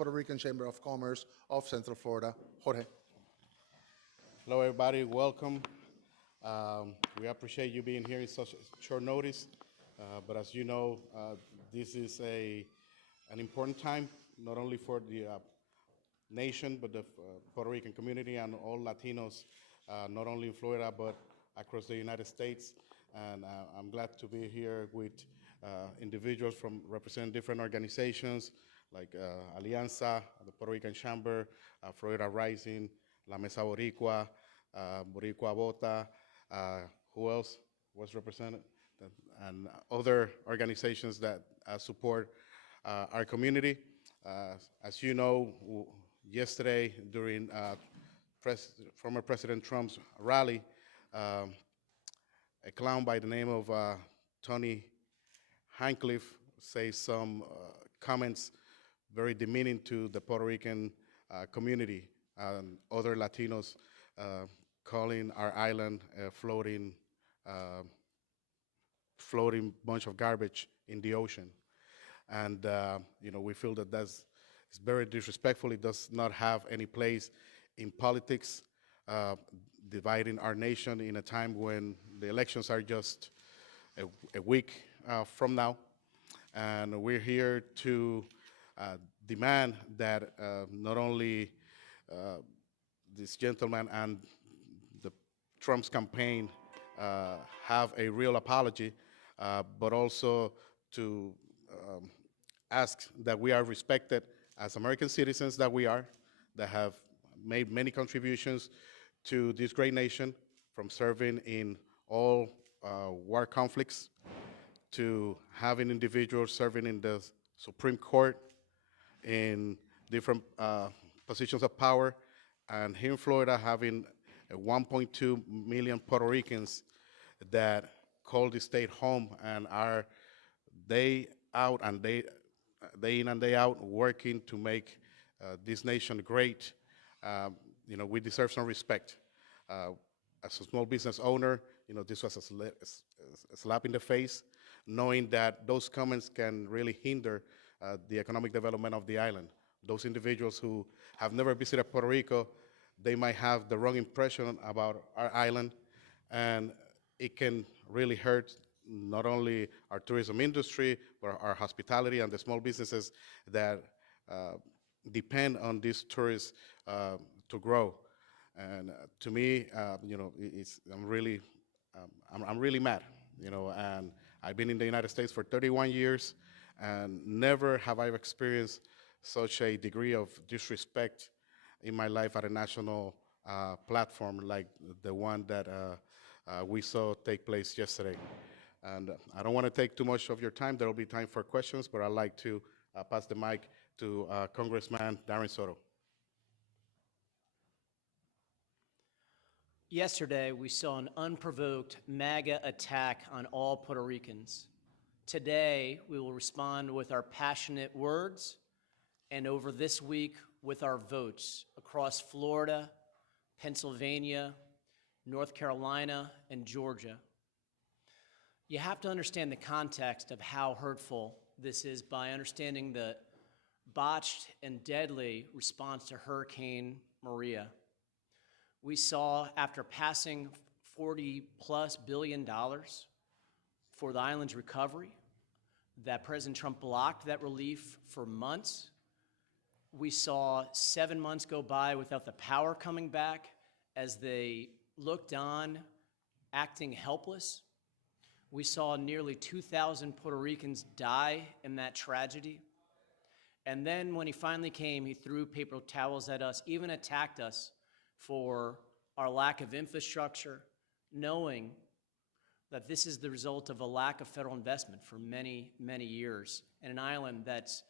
Puerto Rican Chamber of Commerce of Central Florida. Jorge. Hello, everybody. Welcome. We appreciate you being here in such short notice. But as you know, this is an important time, not only for the nation, but the Puerto Rican community and all Latinos, not only in Florida, but across the United States. And I'm glad to be here with individuals from representing different organizations like Alianza, the Puerto Rican Chamber, Florida Rising, La Mesa Boricua, Boricua Vota, who else was represented? And other organizations that support our community. As you know, yesterday during former President Trump's rally, a clown by the name of Tony Hinchcliffe said some comments very demeaning to the Puerto Rican community and other Latinos, calling our island a floating bunch of garbage in the ocean. And we feel that that's very disrespectful. It does not have any place in politics, dividing our nation in a time when the elections are just a week from now. And we're here to demand that not only this gentleman and the Trump's campaign have a real apology, but also to ask that we are respected as American citizens that we are, that have made many contributions to this great nation, from serving in all war conflicts to having individuals serving in the Supreme Court in different positions of power, and here in Florida having 1.2 million Puerto Ricans that call the state home and are day out and day in and day out working to make this nation great. We deserve some respect. As a small business owner, this was a slap in the face, knowing that those comments can really hinder the economic development of the island. Those individuals who have never visited Puerto Rico, they might have the wrong impression about our island, and it can really hurt not only our tourism industry, but our hospitality and the small businesses that depend on these tourists to grow. And to me, I'm really mad, and I've been in the United States for 31 years, and never have I experienced such a degree of disrespect in my life at a national platform like the one that we saw take place yesterday. And I don't want to take too much of your time. There will be time for questions, but I'd like to pass the mic to Congressman Darren Soto. Yesterday, we saw an unprovoked MAGA attack on all Puerto Ricans. Today, we will respond with our passionate words, and over this week with our votes across Florida, Pennsylvania, North Carolina, and Georgia. You have to understand the context of how hurtful this is by understanding the botched and deadly response to Hurricane Maria. We saw, after passing $40+ billion for the island's recovery, that President Trump blocked that relief for months. We saw 7 months go by without the power coming back as they looked on, acting helpless. We saw nearly 2,000 Puerto Ricans die in that tragedy. And then when he finally came, he threw paper towels at us, even attacked us for our lack of infrastructure, knowing that this is the result of a lack of federal investment for many, many years, and an island that's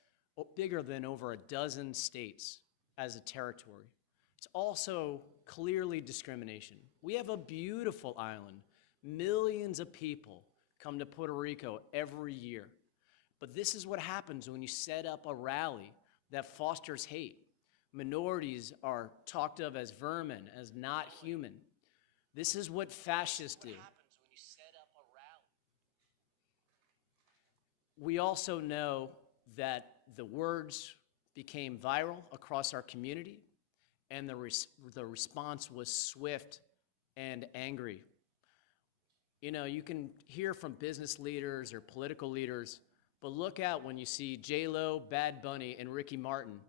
bigger than over a dozen states as a territory. It's also clearly discrimination. We have a beautiful island. Millions of people come to Puerto Rico every year. But this is what happens when you set up a rally that fosters hate. Minorities are talked of as vermin, as not human. This is what fascists do. We also know that the words became viral across our community, and the response was swift and angry. You know, you can hear from business leaders or political leaders, but look out when you see J-Lo, Bad Bunny, and Ricky Martin,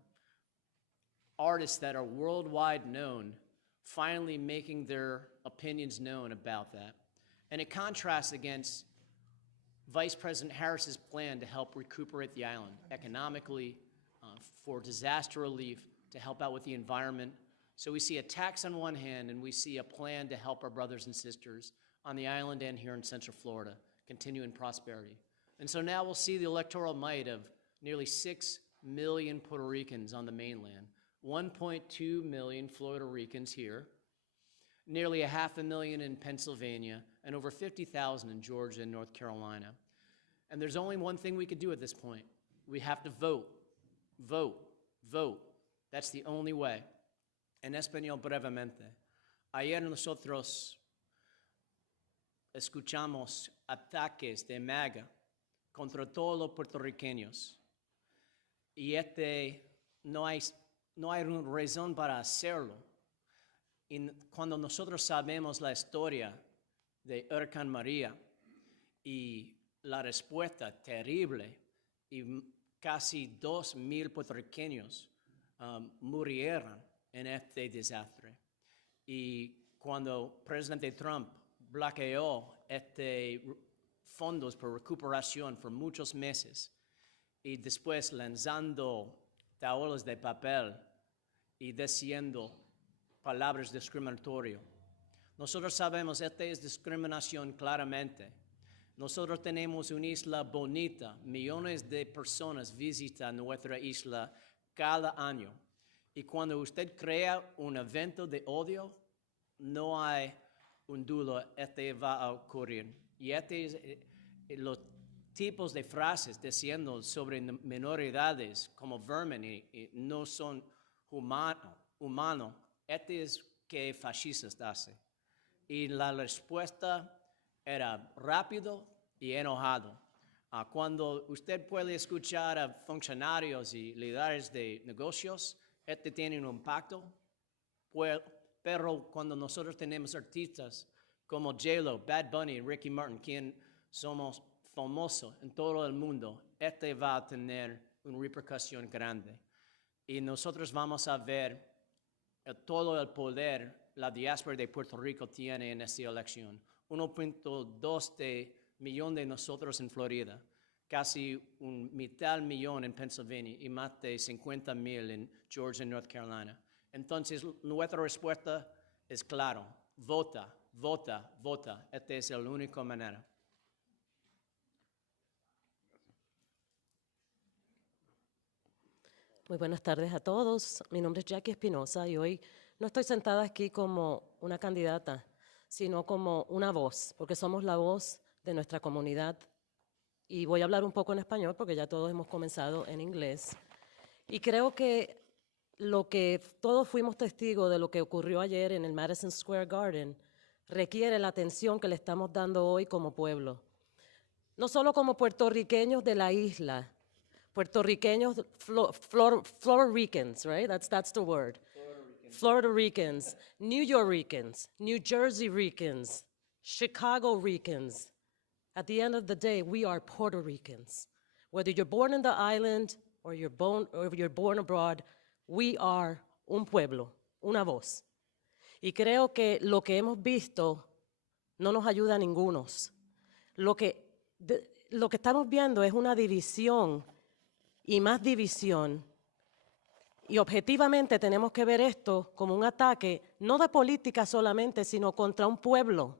artists that are worldwide known, finally making their opinions known about that. And it contrasts against Vice President Harris's plan to help recuperate the island economically, for disaster relief, to help out with the environment. So we see attacks on one hand, and we see a plan to help our brothers and sisters on the island and here in Central Florida continue in prosperity. And so now we'll see the electoral might of nearly 6 million Puerto Ricans on the mainland, 1.2 million Florida Ricans here, nearly 500,000 in Pennsylvania, and over 50,000 in Georgia and North Carolina. And there's only one thing we could do at this point. We have to vote, vote, vote. That's the only way. En español brevemente. Ayer nosotros escuchamos ataques de MAGA contra todos los puertorriqueños. Y no hay razón para hacerlo. Y cuando nosotros sabemos la historia de Huracán María y la respuesta terrible, y casi 2,000 puertorriqueños murieron en este desastre. Y cuando el presidente Trump bloqueó fondos por recuperación por muchos meses y después lanzando tablas de papel y diciendo palabras discriminatorias. Nosotros sabemos esta es discriminación claramente. Nosotros tenemos una isla bonita. Millones de personas visitan nuestra isla cada año. Y cuando usted crea un evento de odio, no hay un duda, va a ocurrir. Y los tipos de frases diciendo sobre minoridades como vermin y no son humanos, es que fascistas hacen. Y la respuesta era rápido y enojado. Cuando usted puede escuchar a funcionarios y líderes de negocios, tiene un impacto, pero cuando nosotros tenemos artistas como J-Lo, Bad Bunny, Ricky Martin, quien somos famosos en todo el mundo, va a tener una repercusión grande. Y nosotros vamos a ver todo el poder la diáspora de Puerto Rico tiene en esta elección. 1.2 millón de nosotros en Florida, casi 500,000 en Pennsylvania y más de 50,000 en Georgia y North Carolina. Entonces, nuestra respuesta es clara: vota, vota, vota. Esta es la única manera. Muy buenas tardes a todos. Mi nombre es Jackie Espinosa y hoy no estoy sentada aquí como una candidata, sino como una voz, porque somos la voz de nuestra comunidad. Y voy a hablar un poco en español porque ya todos hemos comenzado en inglés. Y creo que todos fuimos testigos de lo que ocurrió ayer en el Madison Square Garden requiere la atención que le estamos dando hoy como pueblo. No solo como puertorriqueños de la isla, puertorriqueños, Florida Ricans, right? That's the word. Florida Ricans, New Yorkers, New Jersey Ricans, Chicago Ricans. At the end of the day, we are Puerto Ricans. Whether you're born in the island or you're born abroad, we are un pueblo, una voz. Y creo que lo que hemos visto no nos ayuda a ningunos. Lo que estamos viendo es una división y más división. Y objetivamente tenemos que ver esto como un ataque, no de política solamente, sino contra un pueblo.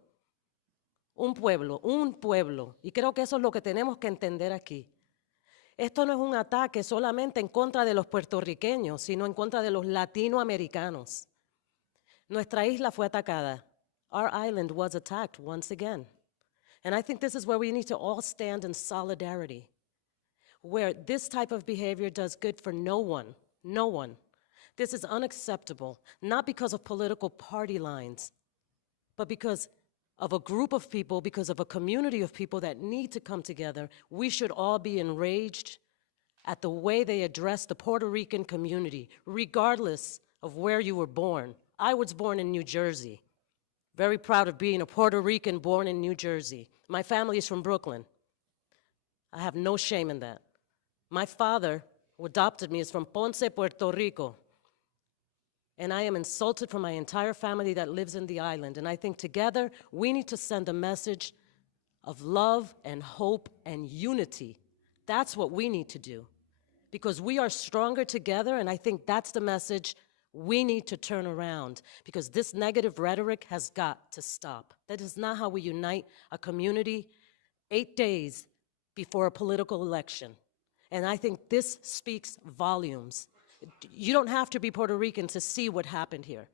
Un pueblo, un pueblo. Y creo que eso es lo que tenemos que entender aquí. Esto no es un ataque solamente en contra de los puertorriqueños, sino en contra de los latinoamericanos. Nuestra isla fue atacada. Our island was attacked once again. And I think this is where we need to all stand in solidarity, where this type of behavior does good for no one. No one. This is unacceptable, not because of political party lines, but because of a group of people, because of a community of people that need to come together. We should all be enraged at the way they address the Puerto Rican community, regardless of where you were born. I was born in New Jersey. Very proud of being a Puerto Rican born in New Jersey. My family is from Brooklyn. I have no shame in that. My father, who adopted me, is from Ponce, Puerto Rico. And I am insulted for my entire family that lives in the island. And I think together we need to send a message of love and hope and unity. That's what we need to do. Because we are stronger together, and I think that's the message we need to turn around. Because this negative rhetoric has got to stop. That is not how we unite a community 8 days before a political election. And I think this speaks volumes. You don't have to be Puerto Rican to see what happened here.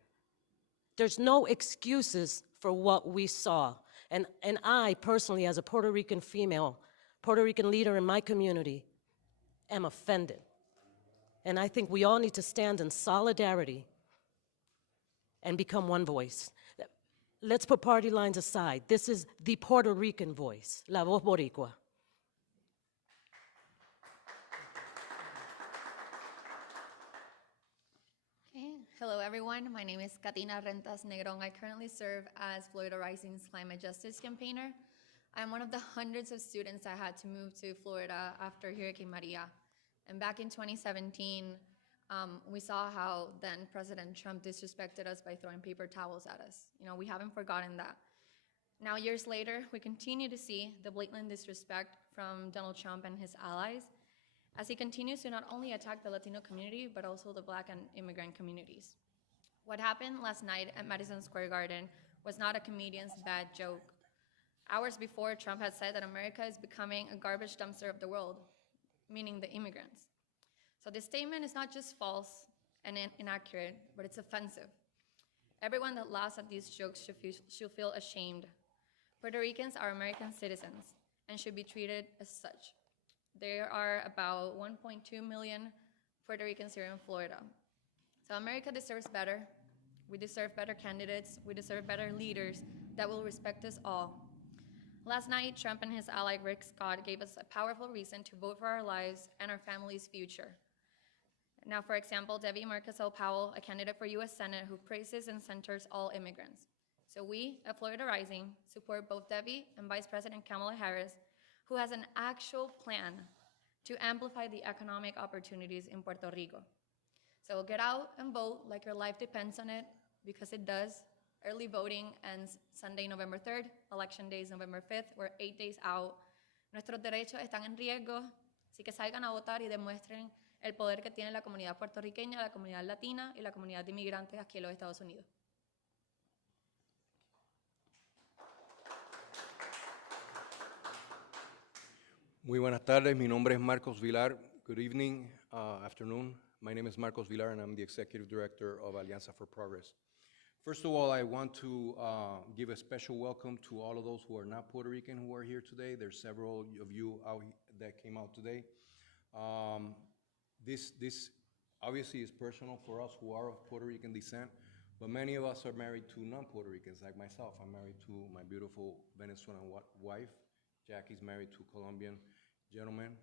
There's no excuses for what we saw. And I, personally, as a Puerto Rican female, Puerto Rican leader in my community, am offended. And I think we all need to stand in solidarity and become one voice. Let's put party lines aside. This is the Puerto Rican voice, la voz boricua. Okay. Hello, everyone. My name is Katina Rentas Negron. I currently serve as Florida Rising's climate justice campaigner. I'm one of the hundreds of students that had to move to Florida after Hurricane Maria. And back in 2017, we saw how then President Trump disrespected us by throwing paper towels at us. You know, we haven't forgotten that. Now, years later, we continue to see the blatant disrespect from Donald Trump and his allies as he continues to not only attack the Latino community, but also the Black and immigrant communities. What happened last night at Madison Square Garden was not a comedian's bad joke. Hours before, Trump had said that America is becoming a garbage dumpster of the world, meaning the immigrants. So this statement is not just false and inaccurate, but it's offensive. Everyone that laughs at these jokes should feel ashamed. Puerto Ricans are American citizens and should be treated as such. There are about 1.2 million Puerto Ricans here in Florida. So America deserves better. We deserve better candidates. We deserve better leaders that will respect us all. Last night, Trump and his ally Rick Scott gave us a powerful reason to vote for our lives and our family's future. Now, for example, Debbie Marquesel Powell, a candidate for U.S. Senate who praises and centers all immigrants. So we, at Florida Rising, support both Debbie and Vice President Kamala Harris, who has an actual plan to amplify the economic opportunities in Puerto Rico. So get out and vote like your life depends on it, because it does. Early voting ends Sunday, November 3rd. Election day is November 5th. We're 8 days out. Nuestros derechos están en riesgo, así que salgan a votar y demuestren el poder que tiene la comunidad puertorriqueña, la comunidad latina y la comunidad de inmigrantes aquí en los Estados Unidos. Muy buenas tardes. Mi nombre es Marcos Vilar. Good evening, afternoon. My name is Marcos Vilar, and I'm the Executive Director of Alianza for Progress. First of all, I want to give a special welcome to all of those who are not Puerto Rican who are here today. There's several of you out that came out today. This obviously is personal for us who are of Puerto Rican descent, but many of us are married to non-Puerto Ricans, like myself. I'm married to my beautiful Venezuelan wife. Jackie's married to a Colombian gentleman.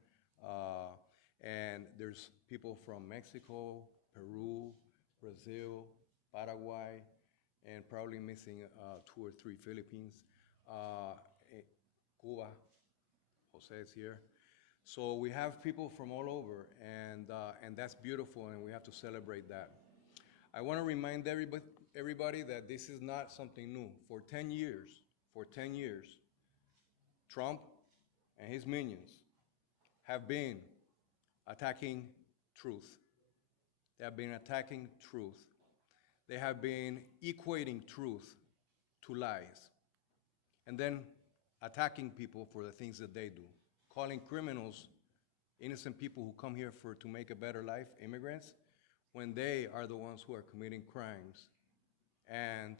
And there's people from Mexico, Peru, Brazil, Paraguay, and probably missing 2 or 3 Philippines. Cuba, Jose is here. So we have people from all over, and that's beautiful, and we have to celebrate that. I want to remind everybody that this is not something new. For 10 years, Trump and his minions have been attacking truth. They have been attacking truth. They have been equating truth to lies, and then attacking people for the things that they do, calling criminals innocent people who come here to make a better life, immigrants, when they are the ones who are committing crimes, and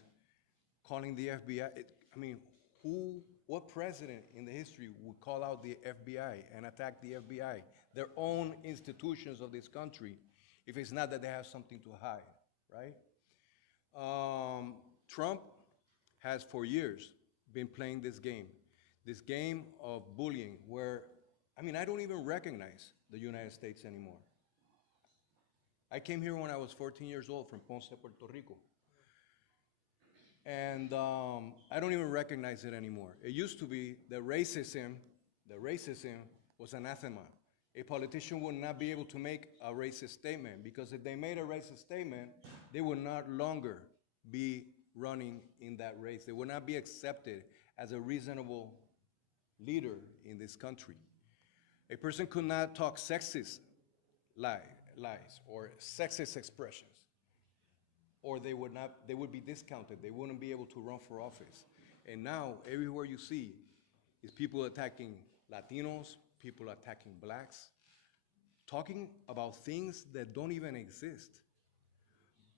calling the FBI. What president in the history would call out the FBI and attack the FBI, their own institutions of this country, if it's not that they have something to hide, right? Trump has for years been playing this game of bullying, where I mean, I don't even recognize the United States anymore. I came here when I was 14 years old from Ponce, Puerto Rico. And I don't even recognize it anymore. It used to be that racism was anathema. A politician would not be able to make a racist statement, because if they made a racist statement, they would not longer be running in that race. They would not be accepted as a reasonable leader in this country. A person could not talk sexist lies or sexist expressions, or they would be discounted. They wouldn't be able to run for office. And now, everywhere you see is people attacking Latinos, people attacking blacks, talking about things that don't even exist.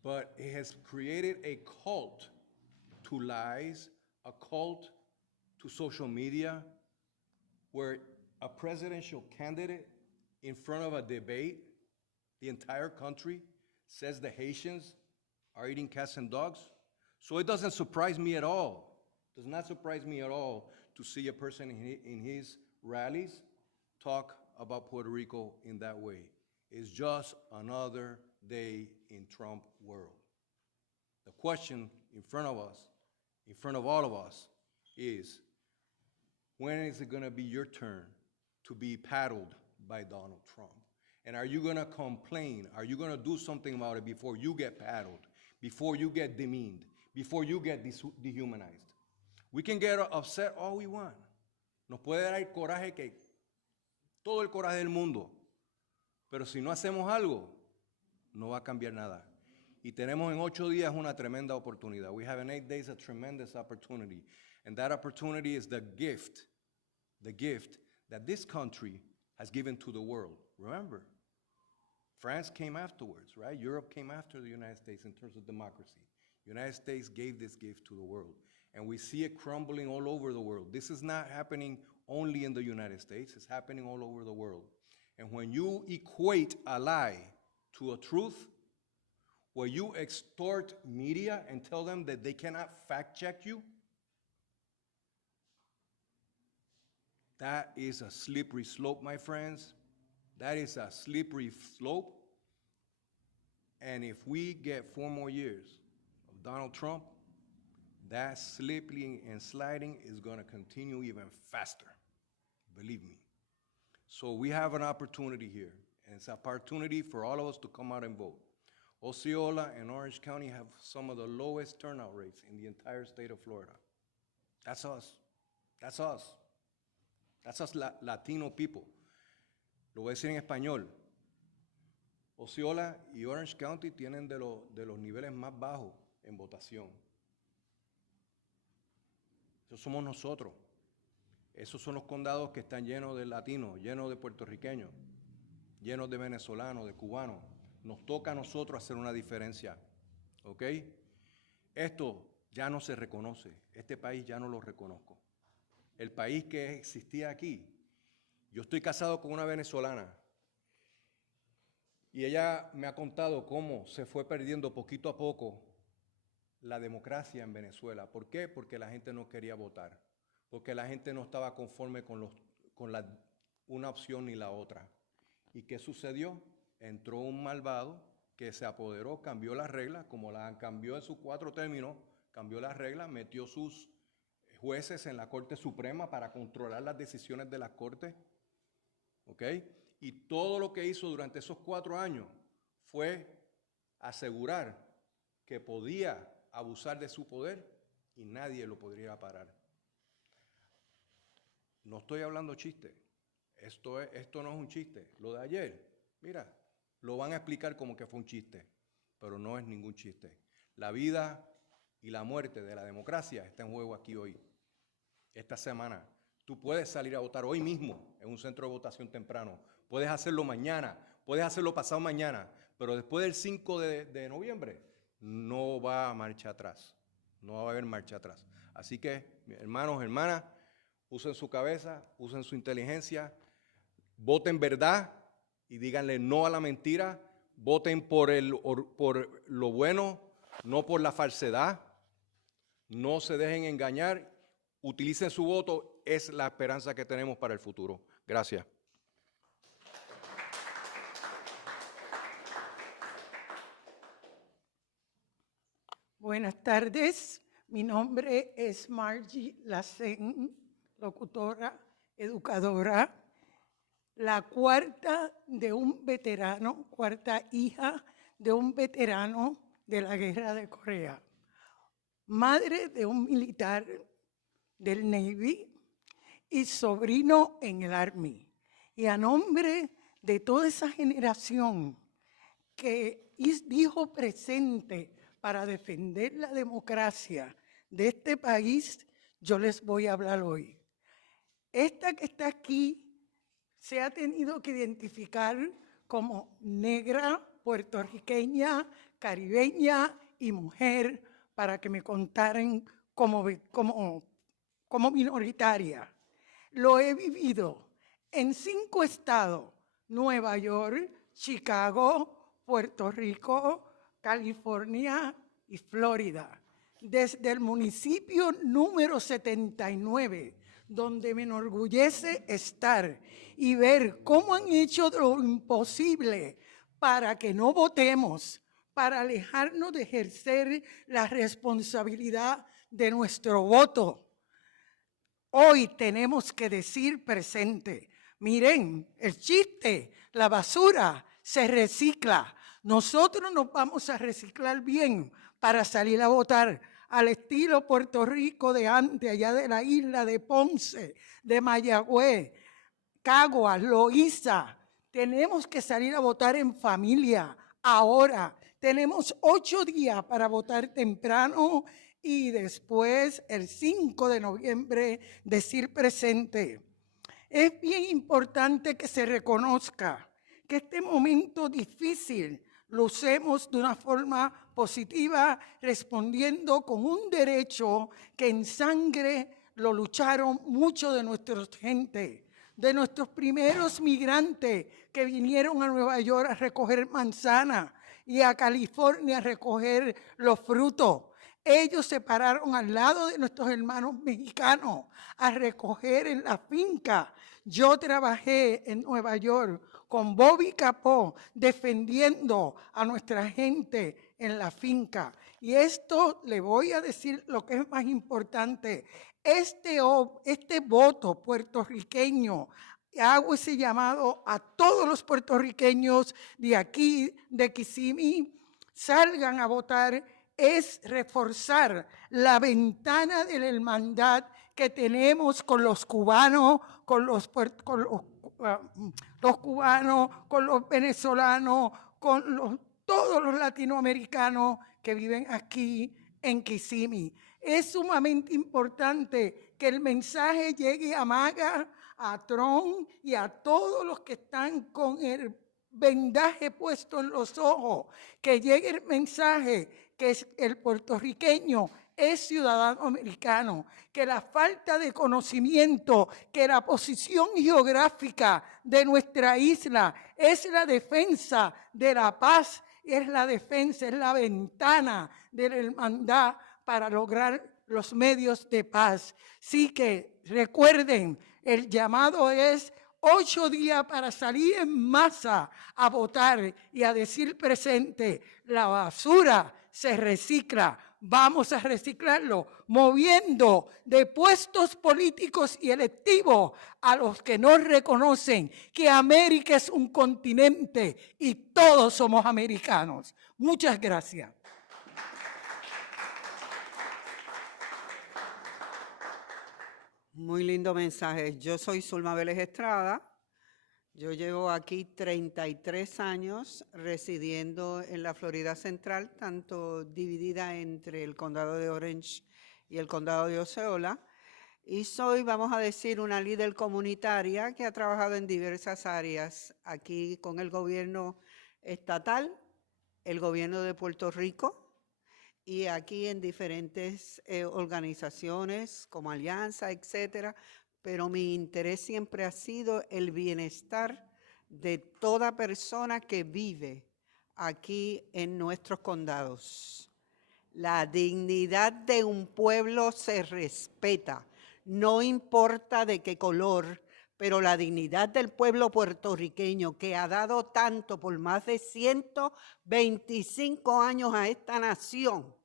But it has created a cult to lies, a cult to social media, where a presidential candidate in front of a debate, the entire country says the Haitians are eating cats and dogs. So it doesn't surprise me at all. It does not surprise me at all to see a person in his rallies talk about Puerto Rico in that way. It's just another day in Trump world. The question in front of us, in front of all of us, is when is it gonna be your turn to be paddled by Donald Trump? And are you gonna complain? Are you gonna do something about it before you get paddled, before you get demeaned, before you get dehumanized? We can get upset all we want. Nos puede dar el coraje que, todo el coraje del mundo. Pero si no hacemos algo, no va a cambiar nada. Y tenemos en 8 días una tremenda oportunidad. We have in 8 days a tremendous opportunity. And that opportunity is the gift that this country has given to the world. Remember, France came afterwards, right? Europe came after the United States in terms of democracy. The United States gave this gift to the world. And we see it crumbling all over the world. This is not happening only in the United States. It's happening all over the world. And when you equate a lie to a truth, where you extort media and tell them that they cannot fact check you, that is a slippery slope, my friends. That is a slippery slope. And if we get 4 more years of Donald Trump, that slipping and sliding is going to continue even faster. Believe me. So we have an opportunity here, and it's an opportunity for all of us to come out and vote. Osceola and Orange County have some of the lowest turnout rates in the entire state of Florida. That's us. That's us. That's us Latino people. Lo voy a decir en español. Osceola y Orange County tienen de los niveles más bajos en votación. Esos somos nosotros. Esos son los condados que están llenos de latinos, llenos de puertorriqueños, llenos de venezolanos, de cubanos. Nos toca a nosotros hacer una diferencia, ¿ok? Esto ya no se reconoce. Este país ya no lo reconozco. El país que existía aquí. Yo estoy casado con una venezolana y ella me ha contado cómo se fue perdiendo poquito a poco la democracia en Venezuela. ¿Por qué? Porque la gente no quería votar, porque la gente no estaba conforme con una opción ni la otra. ¿Y qué sucedió? Entró un malvado que se apoderó, cambió las reglas, como la cambió en sus 4 términos, cambió las reglas, metió sus jueces en la Corte Suprema para controlar las decisiones de la Corte, ¿ok? Y todo lo que hizo durante esos 4 años fue asegurar que podía abusar de su poder y nadie lo podría parar. No estoy hablando chiste. Esto no es un chiste. Lo de ayer, mira, lo van a explicar como que fue un chiste, pero no es ningún chiste. La vida y la muerte de la democracia está en juego aquí hoy. Esta semana. Tú puedes salir a votar hoy mismo en un centro de votación temprano. Puedes hacerlo mañana, puedes hacerlo pasado mañana, pero después del 5 de noviembre no va a marcha atrás. No va a haber marcha atrás. Así que, hermanos, hermanas, usen su cabeza, usen su inteligencia, voten verdad y díganle no a la mentira, voten por lo bueno, no por la falsedad, no se dejen engañar, utilicen su voto, es la esperanza que tenemos para el futuro. Gracias. Buenas tardes, mi nombre es Margie Lacen, locutora, educadora, la cuarta hija de un veterano de la Guerra de Corea, madre de un militar del Navy y sobrino en el Army. Y a nombre de toda esa generación que dijo presente para defender la democracia de este país, yo les voy a hablar hoy. Esta que está aquí se ha tenido que identificar como negra, puertorriqueña, caribeña y mujer para que me contaran como minoritaria. Lo he vivido en 5 estados: Nueva York, Chicago, Puerto Rico, California y Florida. Desde el municipio número 79, donde me enorgullece estar y ver cómo han hecho lo imposible para que no votemos, para alejarnos de ejercer la responsabilidad de nuestro voto. Hoy tenemos que decir presente. Miren, el chiste, la basura se recicla. Nosotros nos vamos a reciclar bien para salir a votar al estilo Puerto Rico de antes, allá de la isla de Ponce, de Mayagüez, Caguas, Loíza. Tenemos que salir a votar en familia. Ahora tenemos 8 días para votar temprano y después, el 5 de noviembre, decir presente. Es bien importante que se reconozca que este momento difícil lo usemos de una forma positiva, respondiendo con un derecho que en sangre lo lucharon muchos de nuestra gente, de nuestros primeros migrantes que vinieron a Nueva York a recoger manzanas y a California a recoger los frutos. Ellos se pararon al lado de nuestros hermanos mexicanos a recoger en la finca. Yo trabajé en Nueva York con Bobby Capó defendiendo a nuestra gente en la finca. Y esto le voy a decir lo que es más importante. Este voto puertorriqueño, hago ese llamado a todos los puertorriqueños de aquí, de Kissimmee, salgan a votar, es reforzar la ventana de la hermandad que tenemos con los cubanos, con los cubanos, con los venezolanos, con todos los latinoamericanos que viven aquí en Kissimmee. Es sumamente importante que el mensaje llegue a MAGA, a Trump y a todos los que están con el vendaje puesto en los ojos, que llegue el mensaje que el puertorriqueño es ciudadano americano, que la falta de conocimiento, que la posición geográfica de nuestra isla es la defensa de la paz, es la defensa, es la ventana de la hermandad para lograr los medios de paz. Sí que recuerden, el llamado es 8 días para salir en masa a votar y a decir presente, la basura se recicla. Vamos a reciclarlo, moviendo de puestos políticos y electivos a los que no reconocen que América es un continente y todos somos americanos. Muchas gracias. Muy lindo mensaje. Yo soy Zulma Vélez Estrada. Yo llevo aquí 33 años residiendo en la Florida Central, tanto dividida entre el condado de Orange y el condado de Osceola. Y soy, vamos a decir, una líder comunitaria que ha trabajado en diversas áreas aquí con el gobierno estatal, el gobierno de Puerto Rico, y aquí en diferentes organizaciones como Alianza, etcétera, pero mi interés siempre ha sido el bienestar de toda persona que vive aquí en nuestros condados. La dignidad de un pueblo se respeta, no importa de qué color, pero la dignidad del pueblo puertorriqueño que ha dado tanto por más de 125 años a esta nación,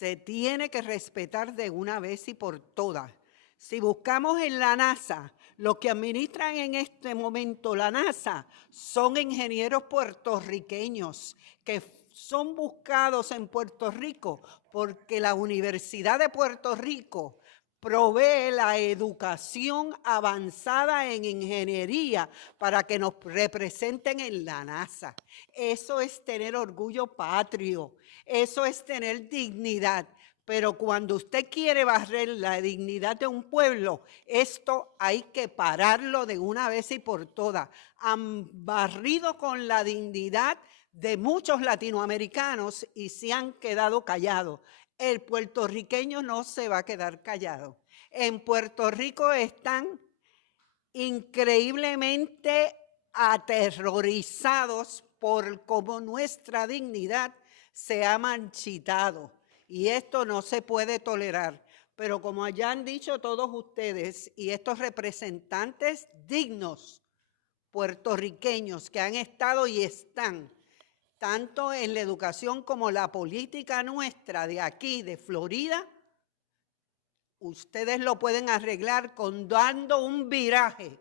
se tiene que respetar de una vez y por todas. Si buscamos en la NASA, los que administran en este momento la NASA son ingenieros puertorriqueños que son buscados en Puerto Rico porque la Universidad de Puerto Rico provee la educación avanzada en ingeniería para que nos representen en la NASA. Eso es tener orgullo patrio, eso es tener dignidad. Pero cuando usted quiere barrer la dignidad de un pueblo, esto hay que pararlo de una vez y por todas. Han barrido con la dignidad de muchos latinoamericanos y se han quedado callados. El puertorriqueño no se va a quedar callado. En Puerto Rico están increíblemente aterrorizados por cómo nuestra dignidad se ha manchitado. Y esto no se puede tolerar. Pero como ya han dicho todos ustedes y estos representantes dignos puertorriqueños que han estado y están, tanto en la educación como la política nuestra de aquí, de Florida, ustedes lo pueden arreglar dando un viraje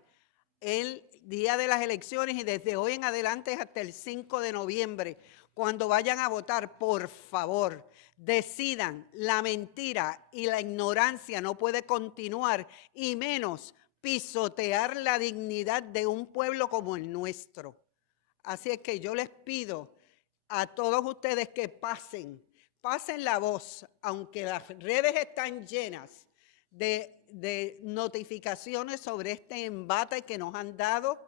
el día de las elecciones y desde hoy en adelante hasta el 5 de noviembre, cuando vayan a votar, por favor, decidan, la mentira y la ignorancia no puede continuar y menos pisotear la dignidad de un pueblo como el nuestro. Así es que yo les pido a todos ustedes que pasen la voz, aunque las redes están llenas de notificaciones sobre este embate que nos han dado,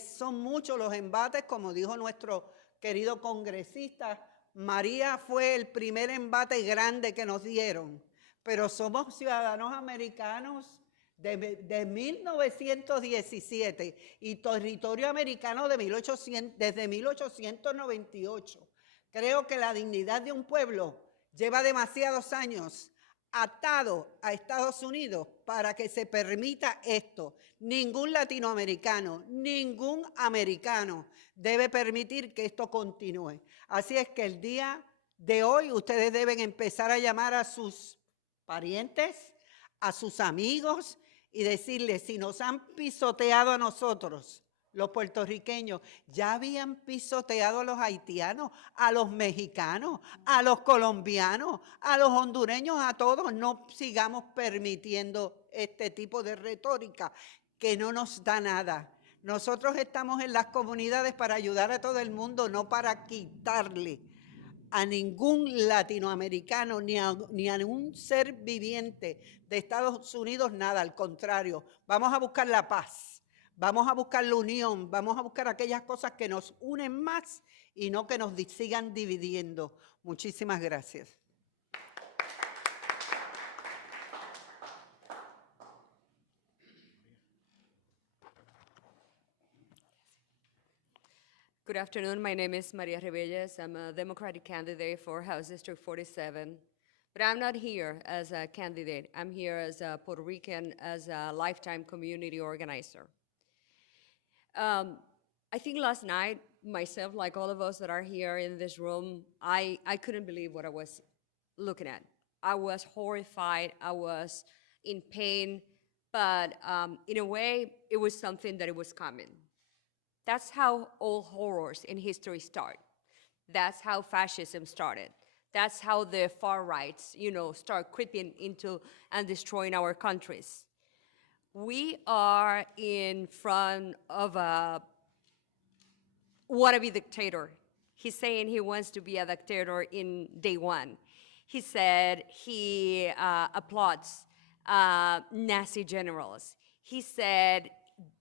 son muchos los embates, como dijo nuestro querido congresista. María fue el primer embate grande que nos dieron, pero somos ciudadanos americanos de 1917 y territorio americano desde 1898. Creo que la dignidad de un pueblo lleva demasiados años atado a Estados Unidos para que se permita esto. Ningún latinoamericano, ningún americano debe permitir que esto continúe. Así es que el día de hoy ustedes deben empezar a llamar a sus parientes, a sus amigos y decirles, si nos han pisoteado a nosotros, los puertorriqueños, ya habían pisoteado a los haitianos, a los mexicanos, a los colombianos, a los hondureños, a todos. No sigamos permitiendo este tipo de retórica que no nos da nada. Nosotros estamos en las comunidades para ayudar a todo el mundo, no para quitarle a ningún latinoamericano ni a ningún ser viviente de Estados Unidos nada. Al contrario, vamos a buscar la paz. Vamos a buscar la unión, vamos a buscar aquellas cosas que nos unen más y no que nos sigan dividiendo. Muchísimas gracias. Good afternoon. My name is Maria Rebellas. I'm a Democratic candidate for House District 47. But I'm not here as a candidate. I'm here as a Puerto Rican, as a lifetime community organizer. I think last night, myself, like all of us that are here in this room, I couldn't believe what I was looking at. I was horrified, I was in pain, but in a way, it was something that it was coming. That's how all horrors in history start. That's how fascism started. That's how the far rights, start creeping into and destroying our countries. We are in front of a wannabe dictator. He's saying he wants to be a dictator in day one. He said he applauds Nazi generals. He said,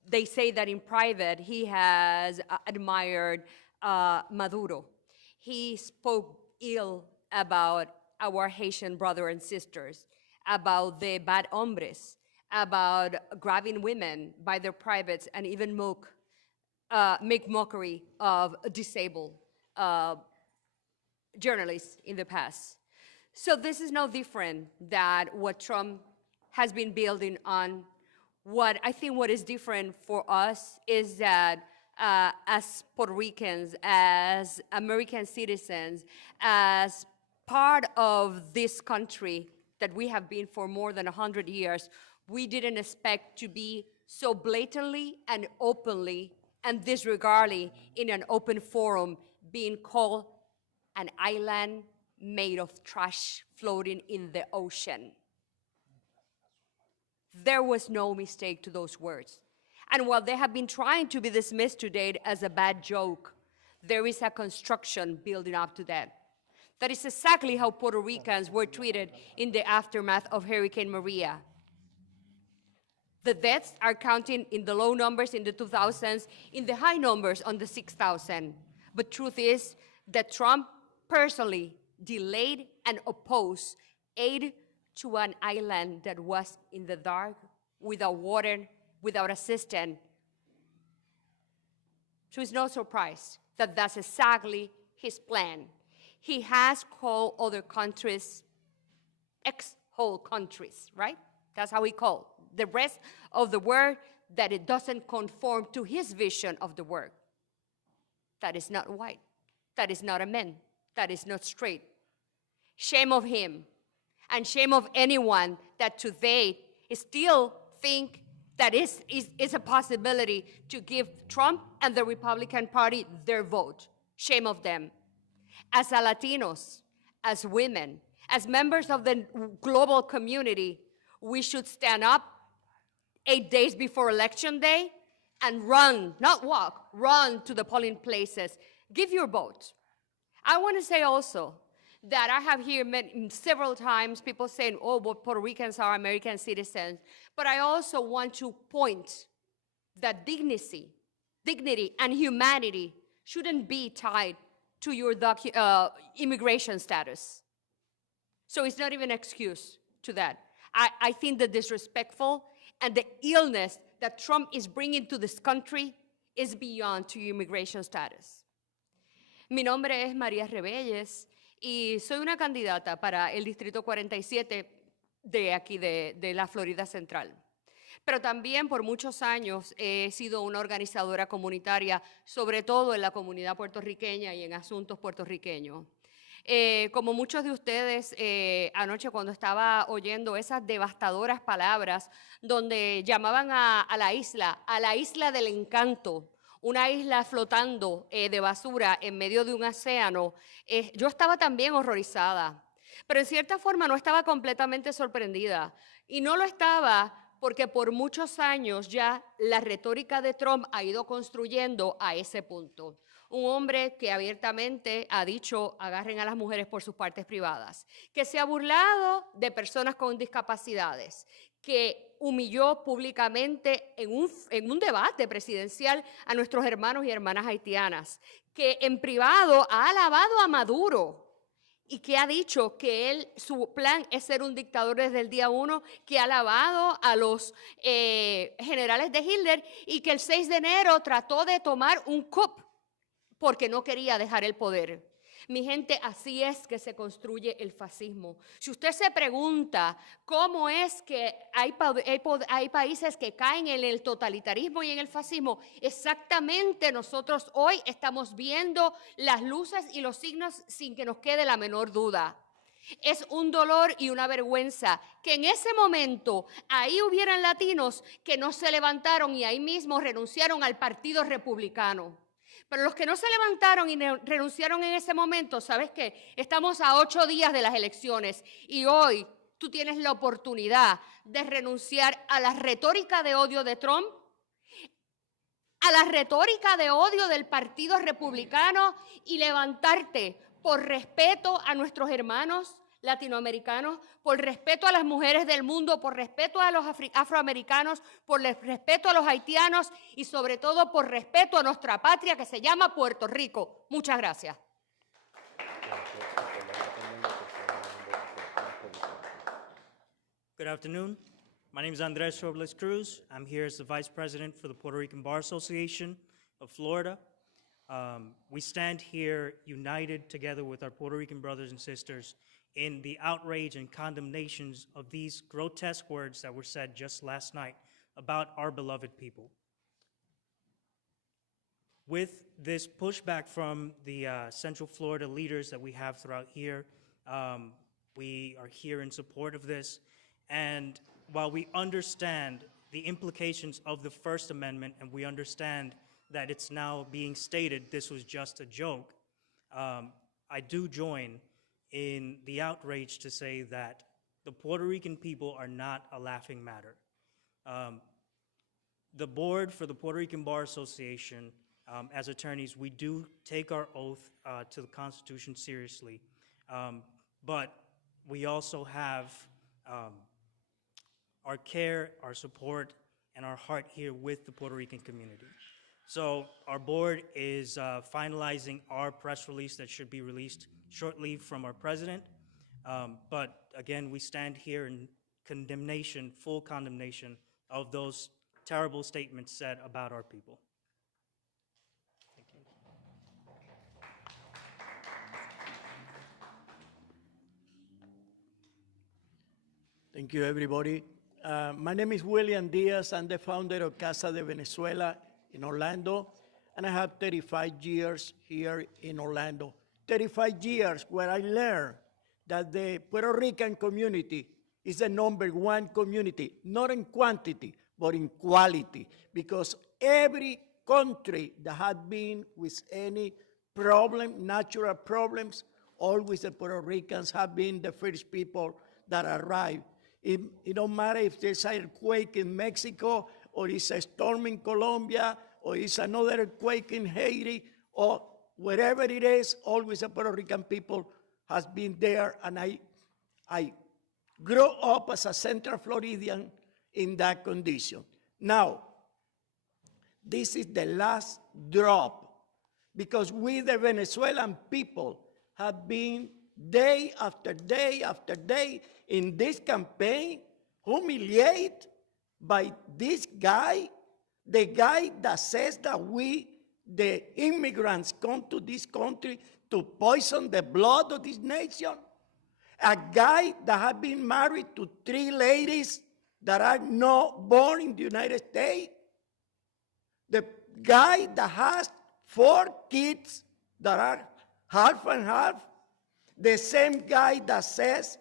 they say that in private he has admired Maduro. He spoke ill about our Haitian brothers and sisters, about the bad hombres, about grabbing women by their privates and even make mockery of disabled journalists in the past. So this is no different than what Trump has been building on. I think what is different for us is that as Puerto Ricans, as American citizens, as part of this country that we have been for more than 100 years, we didn't expect to be so blatantly and openly and disregardingly in an open forum being called an island made of trash floating in the ocean. There was no mistake to those words. And while they have been trying to be dismissed to date as a bad joke, there is a construction building up to that. That is exactly how Puerto Ricans were treated in the aftermath of Hurricane Maria. The deaths are counting in the low numbers in the 2000s, in the high numbers on the 6,000. But truth is that Trump personally delayed and opposed aid to an island that was in the dark, without water, without assistance. So it's no surprise that that's exactly his plan. He has called other countries ex-whole countries, right? That's how he called the rest of the world that it doesn't conform to his vision of the world. That is not white. That is not a man. That is not straight. Shame of him, and shame of anyone that today still think that is a possibility to give Trump and the Republican Party their vote. Shame of them. As a Latinos, as women, as members of the global community, we should stand up 8 days before Election Day and run, not walk, run to the polling places. Give your vote. I want to say also that I have here several times people saying, oh, but Puerto Ricans are American citizens. But I also want to point that dignity and humanity shouldn't be tied to your immigration status. So it's not even an excuse to that. I think the disrespectful and the illness that Trump is bringing to this country is beyond to your immigration status. Mi nombre es María Rebelles y soy una candidata para el Distrito 47 de aquí de la Florida Central. Pero también por muchos años he sido una organizadora comunitaria, sobre todo en la comunidad puertorriqueña y en asuntos puertorriqueños. Como muchos de ustedes, anoche cuando estaba oyendo esas devastadoras palabras donde llamaban a la isla del encanto, una isla flotando de basura en medio de un océano, yo estaba también horrorizada. Pero en cierta forma no estaba completamente sorprendida. Y no lo estaba porque por muchos años ya la retórica de Trump ha ido construyendo a ese punto. Un hombre que abiertamente ha dicho, agarren a las mujeres por sus partes privadas, que se ha burlado de personas con discapacidades, que humilló públicamente en un debate presidencial a nuestros hermanos y hermanas haitianas, que en privado ha alabado a Maduro y que ha dicho que su plan es ser un dictador desde el día 1, que ha alabado a los generales de Hitler y que el 6 de enero trató de tomar un coup porque no quería dejar el poder. Mi gente, así es que se construye el fascismo. Si usted se pregunta cómo es que hay países que caen en el totalitarismo y en el fascismo, exactamente nosotros hoy estamos viendo las luces y los signos sin que nos quede la menor duda. Es un dolor y una vergüenza que en ese momento ahí hubieran latinos que no se levantaron y ahí mismo renunciaron al Partido Republicano. Pero los que no se levantaron y renunciaron en ese momento, ¿sabes qué? Estamos a 8 días de las elecciones y hoy tú tienes la oportunidad de renunciar a la retórica de odio de Trump, a la retórica de odio del Partido Republicano y levantarte por respeto a nuestros hermanos latinoamericanos, por respeto a las mujeres del mundo, por respeto a los afroamericanos, por respeto a los haitianos y sobre todo por respeto a nuestra patria que se llama Puerto Rico. Muchas gracias. Good afternoon. My name is Andres Robles Cruz. I'm here as the Vice President for the Puerto Rican Bar Association of Florida. We stand here united together with our Puerto Rican brothers and sisters in the outrage and condemnations of these grotesque words that were said just last night about our beloved people. With this pushback from the Central Florida leaders that we have throughout here, We are here in support of this. And while we understand the implications of the First Amendment, and we understand that it's now being stated this was just a joke, I do join in the outrage to say that the Puerto Rican people are not a laughing matter. The board for the Puerto Rican Bar Association, as attorneys, we do take our oath to the Constitution seriously, but we also have our care, our support, and our heart here with the Puerto Rican community. So our board is finalizing our press release that should be released shortly from our president. But again, we stand here in condemnation, full condemnation of those terrible statements said about our people. Thank you. Thank you, everybody. My name is William Diaz. I'm the founder of Casa de Venezuela in Orlando, and I have 35 years here in Orlando. 35 years where I learned that the Puerto Rican community is the #1 community, not in quantity, but in quality, because every country that had been with any problem, natural problems, always the Puerto Ricans have been the first people that arrived. It don't matter if there's an earthquake in Mexico, or it's a storm in Colombia, or it's another earthquake in Haiti, or wherever it is, always the Puerto Rican people has been there, and I grew up as a Central Floridian in that condition. Now, this is the last drop, because we, the Venezuelan people, have been day after day after day in this campaign, humiliated by this guy, the guy that says that we, the immigrants, come to this country to poison the blood of this nation. A guy that has been married to 3 ladies that are not born in the United States. The guy that has 4 kids that are half and half. The same guy that says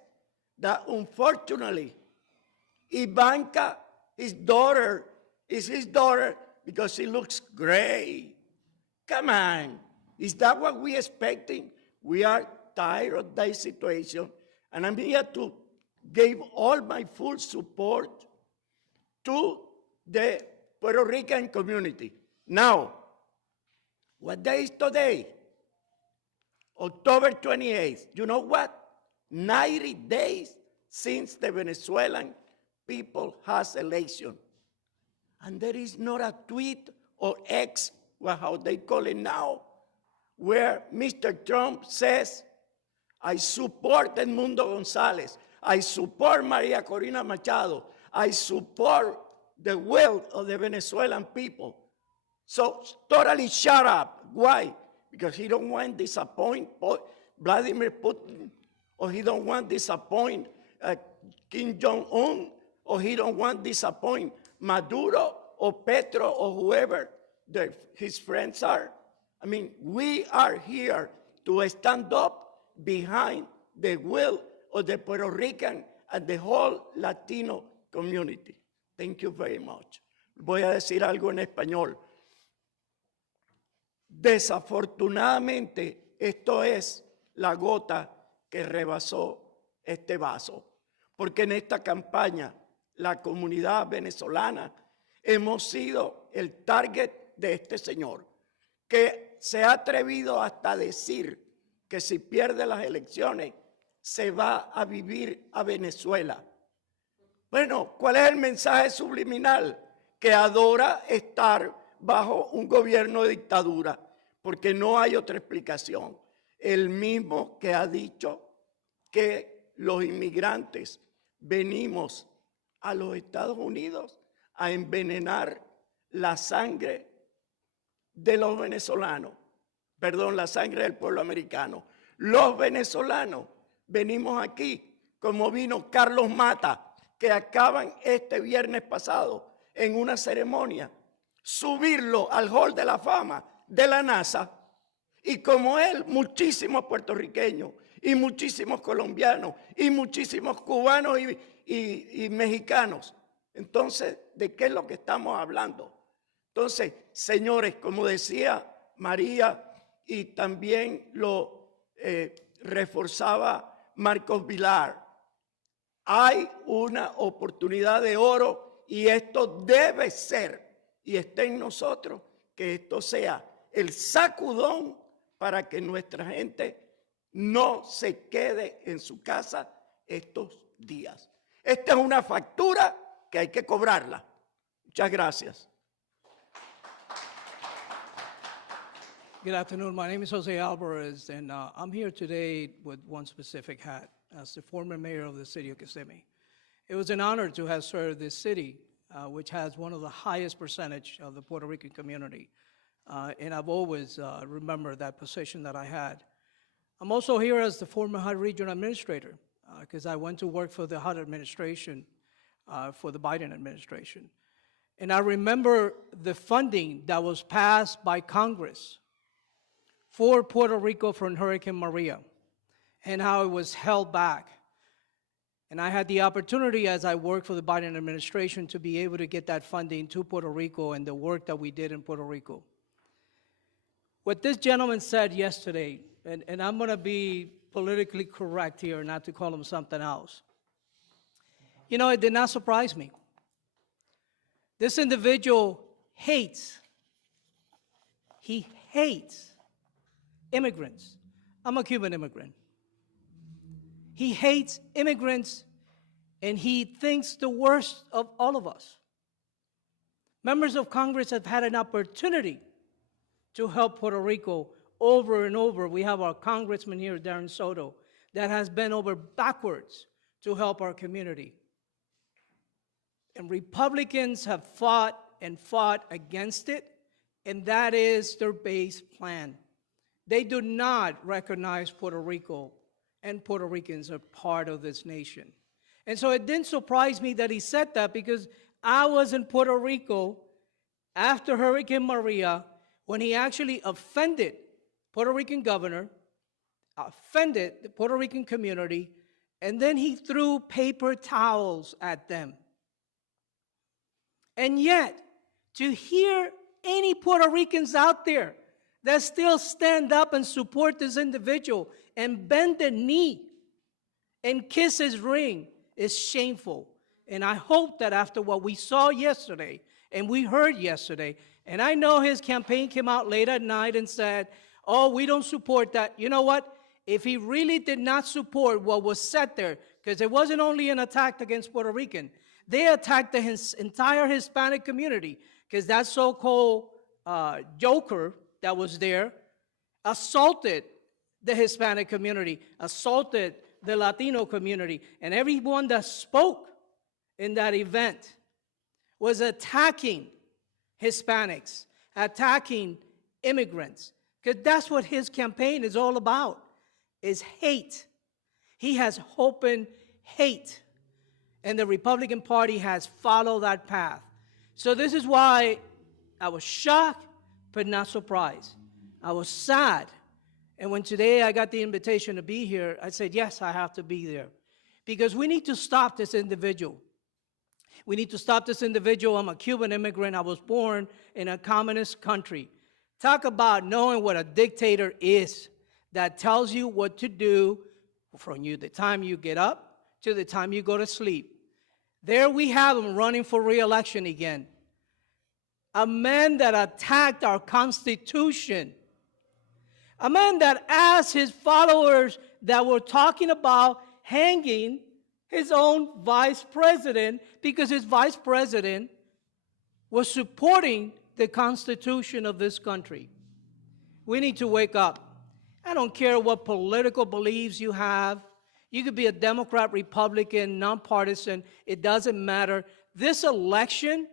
that unfortunately Ivanka, his daughter, is his daughter because she looks great. Come on, is that what we're expecting? We are tired of that situation, and I'm here to give all my full support to the Puerto Rican community. Now, what day is today? October 28th. You know what? 90 days since the Venezuelan people has election. And there is not a tweet or X, well, how they call it now, where Mr. Trump says, I support Edmundo González, I support Maria Corina Machado, I support the will of the Venezuelan people. So totally shut up. Why? Because he don't want to disappoint Vladimir Putin, or he don't want to disappoint Kim Jong-un, or he don't want to disappoint Maduro or Petro or whoever his friends are. I mean, we are here to stand up behind the will of the Puerto Rican and the whole Latino community. Thank you very much. Voy a decir algo en español. Desafortunadamente, esto es la gota que rebasó este vaso, porque en esta campaña la comunidad venezolana hemos sido el target de este señor, que se ha atrevido hasta decir que si pierde las elecciones se va a vivir a Venezuela. Bueno, ¿cuál es el mensaje subliminal? Que adora estar bajo un gobierno de dictadura, porque no hay otra explicación. El mismo que ha dicho que los inmigrantes venimos a los Estados Unidos a envenenar la sangre de los venezolanos, perdón, la sangre del pueblo americano. Los venezolanos venimos aquí, como vino Carlos Mata, que acaban este viernes pasado en una ceremonia, subirlo al Hall de la Fama de la NASA. Y como él, muchísimos puertorriqueños y muchísimos colombianos y muchísimos cubanos y mexicanos. Entonces, ¿de qué es lo que estamos hablando? Entonces, señores, como decía María y también lo reforzaba Marcos Vilar, hay una oportunidad de oro y esto debe ser, y está en nosotros, que esto sea el sacudón para que nuestra gente no se quede en su casa estos días. Esta es una factura que hay que cobrarla. Muchas gracias. Good afternoon. My name is Jose Alvarez, and I'm here today with one specific hat as the former mayor of the city of Kissimmee. It was an honor to have served this city, which has one of the highest percentage of the Puerto Rican community. And I've always remembered that position that I had. I'm also here as the former HUD regional administrator, because I went to work for the HUD administration, for the Biden administration. And I remember the funding that was passed by Congress for Puerto Rico from Hurricane Maria and how it was held back. And I had the opportunity as I worked for the Biden administration to be able to get that funding to Puerto Rico and the work that we did in Puerto Rico. What this gentleman said yesterday, and I'm going to be politically correct here, not to call him something else. You know, it did not surprise me. This individual hates, he hates immigrants. I'm a Cuban immigrant. He hates immigrants, and he thinks the worst of all of us. Members of Congress have had an opportunity to help Puerto Rico over and over. We have our congressman here, Darren Soto, that has bent over backwards to help our community. And Republicans have fought and fought against it, and that is their base plan. They do not recognize Puerto Rico and Puerto Ricans are part of this nation. And so it didn't surprise me that he said that, because I was in Puerto Rico after Hurricane Maria when he actually offended Puerto Rican governor, offended the Puerto Rican community, and then he threw paper towels at them. And yet, to hear any Puerto Ricans out there that still stand up and support this individual and bend the knee and kiss his ring is shameful. And I hope that after what we saw yesterday and we heard yesterday, and I know his campaign came out late at night and said, oh, we don't support that. You know what? If he really did not support what was said there, because it wasn't only an attack against Puerto Rican, they attacked the entire Hispanic community, because that so-called joker that was there assaulted the Hispanic community, assaulted the Latino community, and everyone that spoke in that event was attacking Hispanics, attacking immigrants, because that's what his campaign is all about, is hate. He has open hate, and the Republican Party has followed that path. So this is why I was shocked, but not surprised. I was sad. And when today I got the invitation to be here, I said, yes, I have to be there. Because we need to stop this individual. We need to stop this individual. I'm a Cuban immigrant. I was born in a communist country. Talk about knowing what a dictator is, that tells you what to do from the time you get up to the time you go to sleep. There we have him running for re-election again. A man that attacked our Constitution. A man that asked his followers that were talking about hanging his own vice president because his vice president was supporting the Constitution of this country. We need to wake up. I don't care what political beliefs you have. You could be a Democrat, Republican, nonpartisan. It doesn't matter. This election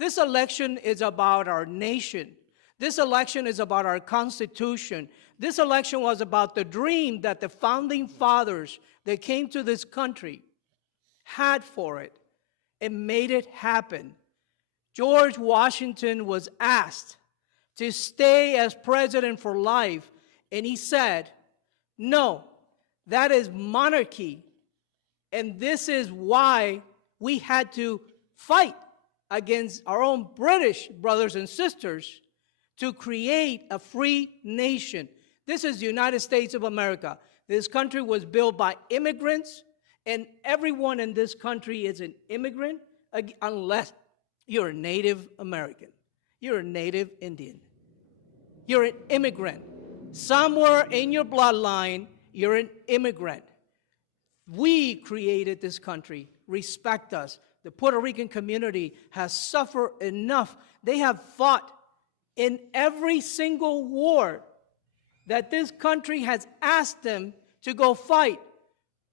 is about our nation. This election is about our Constitution. This election was about the dream that the founding fathers that came to this country had for it and made it happen. George Washington was asked to stay as president for life. And he said, no, that is monarchy. And this is why we had to fight against our own British brothers and sisters to create a free nation. This is the United States of America. This country was built by immigrants, and everyone in this country is an immigrant unless you're a Native American. You're a Native Indian. You're an immigrant. Somewhere in your bloodline, you're an immigrant. We created this country. Respect us. The Puerto Rican community has suffered enough. They have fought in every single war that this country has asked them to go fight.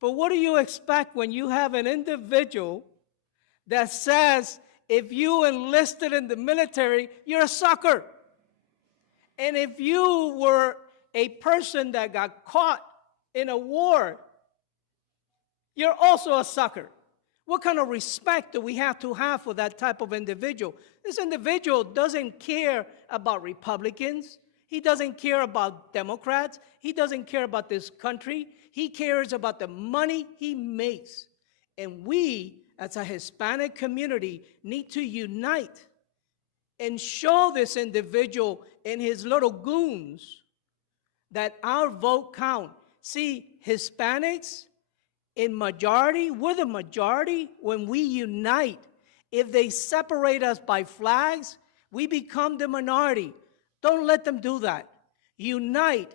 But what do you expect when you have an individual that says, if you enlisted in the military, you're a sucker? And if you were a person that got caught in a war, you're also a sucker. What kind of respect do we have to have for that type of individual? This individual doesn't care about Republicans. He doesn't care about Democrats. He doesn't care about this country. He cares about the money he makes. And we, as a Hispanic community, need to unite and show this individual and his little goons that our vote count. See, Hispanics, in majority, we're the majority when we unite. If they separate us by flags, we become the minority. Don't let them do that. Unite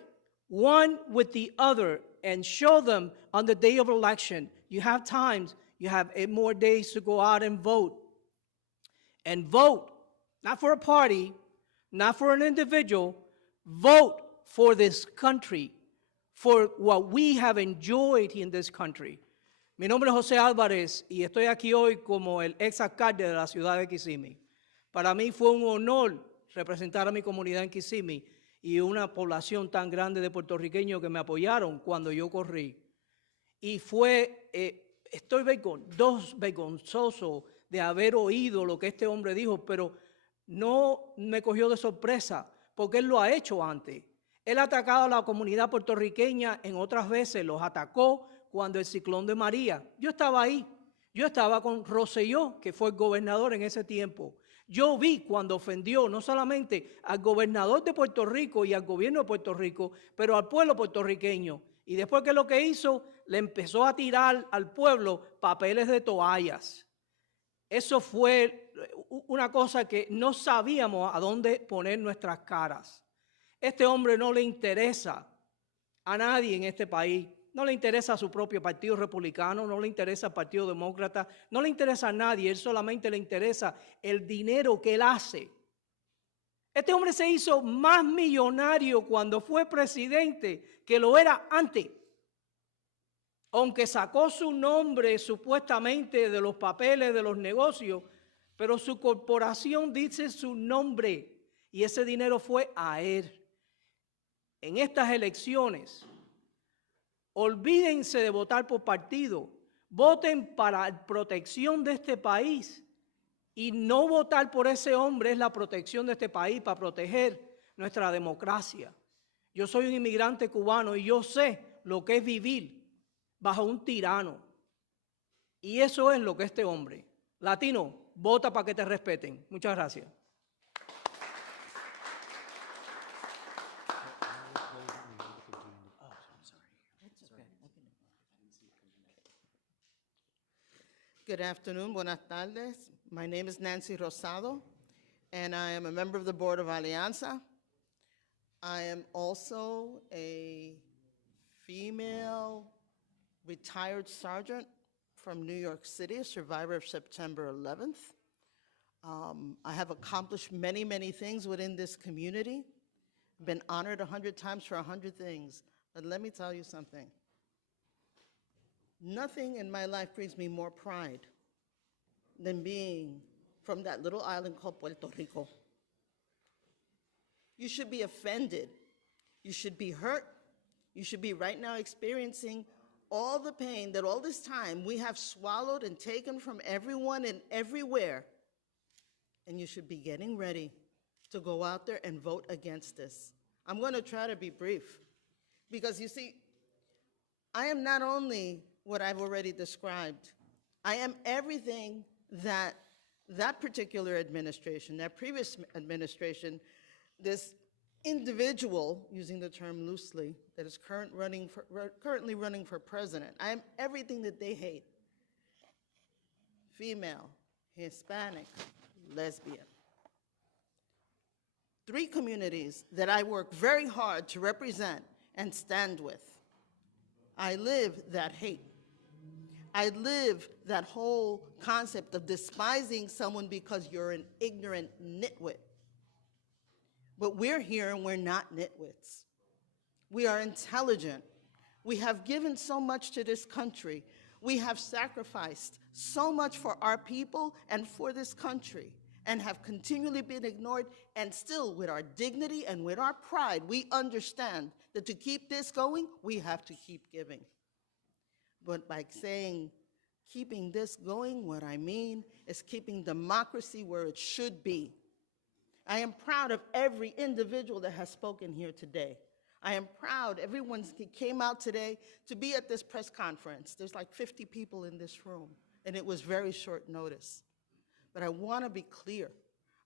one with the other and show them on the day of election. You have times, you have 8 more days to go out and vote. And vote, not for a party, not for an individual, vote for this country, for what we have enjoyed in this country. Mi nombre es José Álvarez y estoy aquí hoy como el ex alcalde de la ciudad de Kissimmee. Para mí fue un honor representar a mi comunidad en Kissimmee y una población tan grande de puertorriqueños que me apoyaron cuando yo corrí. Y estoy vergonzoso de haber oído lo que este hombre dijo, pero no me cogió de sorpresa, porque él lo ha hecho antes. Él ha atacado a la comunidad puertorriqueña en otras veces, los atacó cuando el ciclón de María. Yo estaba ahí, yo estaba con Rosselló, que fue el gobernador en ese tiempo. Yo vi cuando ofendió no solamente al gobernador de Puerto Rico y al gobierno de Puerto Rico, pero al pueblo puertorriqueño. Y después que lo que hizo, le empezó a tirar al pueblo papeles de toallas. Eso fue una cosa que no sabíamos a dónde poner nuestras caras. Este hombre no le interesa a nadie en este país. No le interesa a su propio partido republicano, no le interesa al partido demócrata, no le interesa a nadie, él solamente le interesa el dinero que él hace. Este hombre se hizo más millonario cuando fue presidente que lo era antes. Aunque sacó su nombre supuestamente de los papeles de los negocios, pero su corporación dice su nombre y ese dinero fue a él. En estas elecciones, olvídense de votar por partido, voten para la protección de este país. Y no votar por ese hombre es la protección de este país para proteger nuestra democracia. Yo soy un inmigrante cubano y yo sé lo que es vivir bajo un tirano. Y eso es lo que este hombre. Latino, vota para que te respeten. Muchas gracias. Good afternoon, buenas tardes. My name is Nancy Rosado, and I am a member of the board of Alianza. I am also a female retired sergeant from New York City, a survivor of September 11th. I have accomplished many, many things within this community. Been honored 100 times for 100 things. But let me tell you something. Nothing in my life brings me more pride than being from that little island called Puerto Rico. You should be offended. You should be hurt. You should be right now experiencing all the pain that all this time we have swallowed and taken from everyone and everywhere. And you should be getting ready to go out there and vote against this. I'm going to try to be brief because you see, I am not only what I've already described, I am everything that that particular administration, that previous administration, this individual, using the term loosely, that is currently running for president. I am everything that they hate. Female, Hispanic, lesbian. 3 communities that I work very hard to represent and stand with. I live that hate. I live that whole concept of despising someone because you're an ignorant nitwit. But we're here and we're not nitwits. We are intelligent. We have given so much to this country. We have sacrificed so much for our people and for this country, and have continually been ignored, and still with our dignity and with our pride, we understand that to keep this going, we have to keep giving. But by saying keeping this going, what I mean is keeping democracy where it should be. I am proud of every individual that has spoken here today. I am proud everyone came out today to be at this press conference. There's like 50 people in this room, and it was very short notice. But I want to be clear.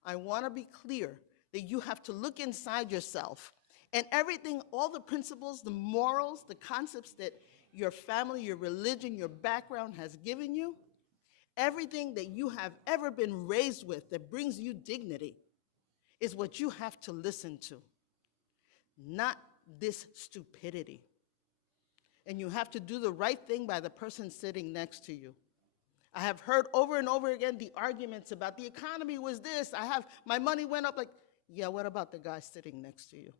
I want to be clear that you have to look inside yourself, and everything, all the principles, the morals, the concepts that your family, your religion, your background has given you, everything that you have ever been raised with that brings you dignity is what you have to listen to, not this stupidity. And you have to do the right thing by the person sitting next to you. I have heard over and over again the arguments about the economy was this, my money went up, like, yeah, what about the guy sitting next to you?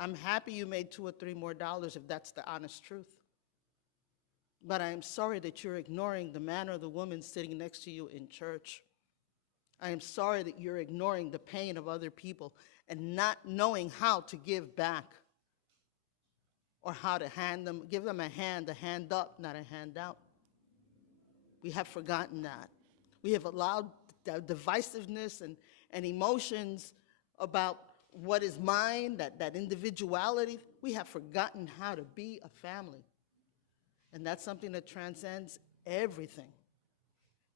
I'm happy you made $2 or $3 more if that's the honest truth. But I am sorry that you're ignoring the man or the woman sitting next to you in church. I am sorry that you're ignoring the pain of other people and not knowing how to give back, or how to give them a hand up, not a handout. We have forgotten that. We have allowed divisiveness and emotions about what is mine, that individuality. We have forgotten how to be a family. And that's something that transcends everything.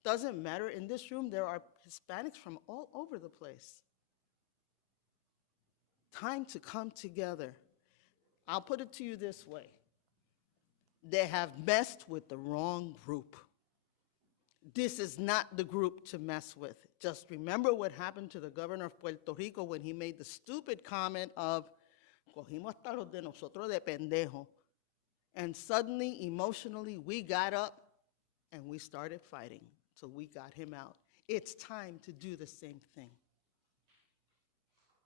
Doesn't matter, in this room there are Hispanics from all over the place. Time to come together. I'll put it to you this way. They have messed with the wrong group. This is not the group to mess with. Just remember what happened to the governor of Puerto Rico when he made the stupid comment of, cogimos hasta los de nosotros de pendejo. And suddenly, emotionally, we got up and we started fighting till we got him out. It's time to do the same thing.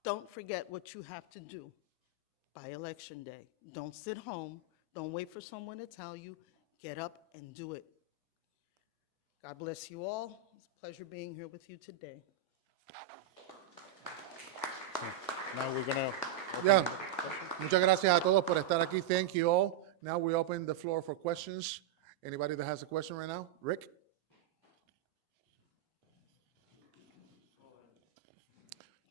Don't forget what you have to do by election day. Don't sit home. Don't wait for someone to tell you. Get up and do it. God bless you all. It's a pleasure being here with you today. Now we're going to... Yeah. Muchas gracias a todos por estar aquí. Thank you all. Now we open the floor for questions. Anybody that has a question right now? Rick?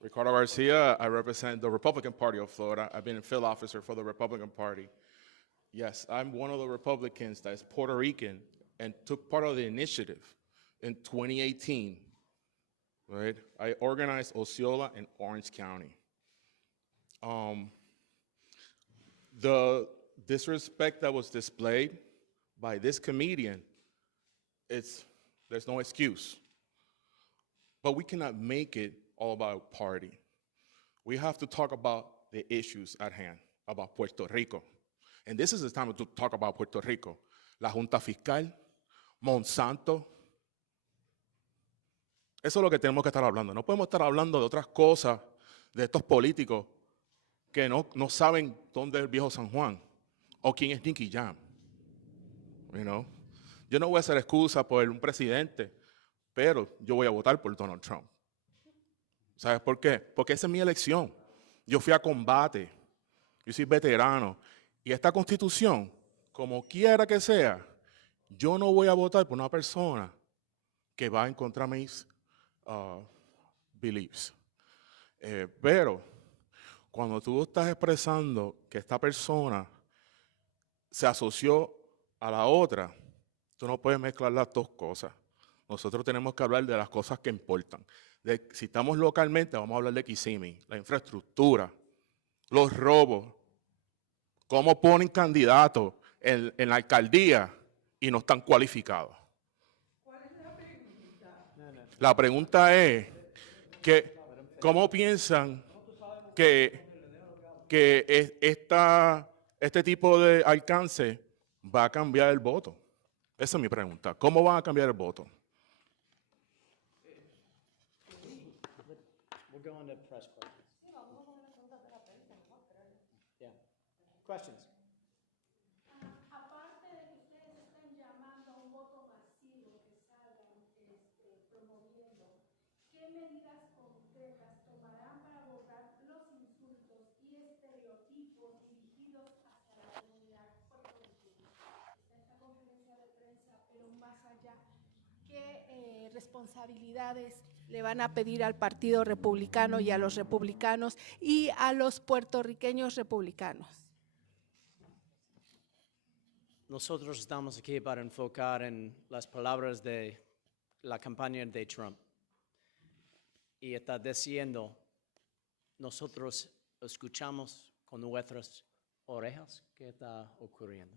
Ricardo Garcia, I represent the Republican Party of Florida. I've been a field officer for the Republican Party. Yes, I'm one of the Republicans that is Puerto Rican and took part of the initiative in 2018, right? I organized Osceola and Orange County. The disrespect that was displayed by this comedian, there's no excuse. But we cannot make it all about party. We have to talk about the issues at hand, about Puerto Rico. And this is the time to talk about Puerto Rico. La Junta Fiscal, Monsanto. Eso es lo que tenemos que estar hablando. No podemos estar hablando de otras cosas, de estos políticos que no saben dónde es el viejo San Juan o quién es Nicky Jam. You know? Yo no voy a hacer excusa por un presidente, pero yo voy a votar por Donald Trump. ¿Sabes por qué? Porque esa es mi elección. Yo fui a combate. Yo soy veterano. Y esta constitución, como quiera que sea, yo no voy a votar por una persona que va en contra de mis beliefs. Pero cuando tú estás expresando que esta persona se asoció a la otra, tú no puedes mezclar las dos cosas. Nosotros tenemos que hablar de las cosas que importan. Si estamos localmente, vamos a hablar de Kissimmee, la infraestructura, los robos, cómo ponen candidatos en la alcaldía y no están cualificados. ¿Cuál es la pregunta? La pregunta es, ¿cómo piensan que este tipo de alcance va a cambiar el voto? Esa es mi pregunta. ¿Cómo van a cambiar el voto? We're going to press questions. Yeah. Questions? Aparte de que ustedes están llamando a un voto masivo que salgan promoviendo, ¿qué medidas concretas tomarán para borrar los insultos y estereotipos dirigidos hacia la comunidad puertorriqueña? Está esta conferencia de prensa, pero más allá, ¿qué responsabilidades le van a pedir al Partido Republicano y a los republicanos y a los puertorriqueños republicanos? Nosotros estamos aquí para enfocar en las palabras de la campaña de Trump. Y está diciendo, nosotros escuchamos con nuestras orejas qué está ocurriendo.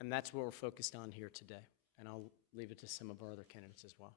And that's what we're focused on here today. And I'll leave it to some of our other candidates as well.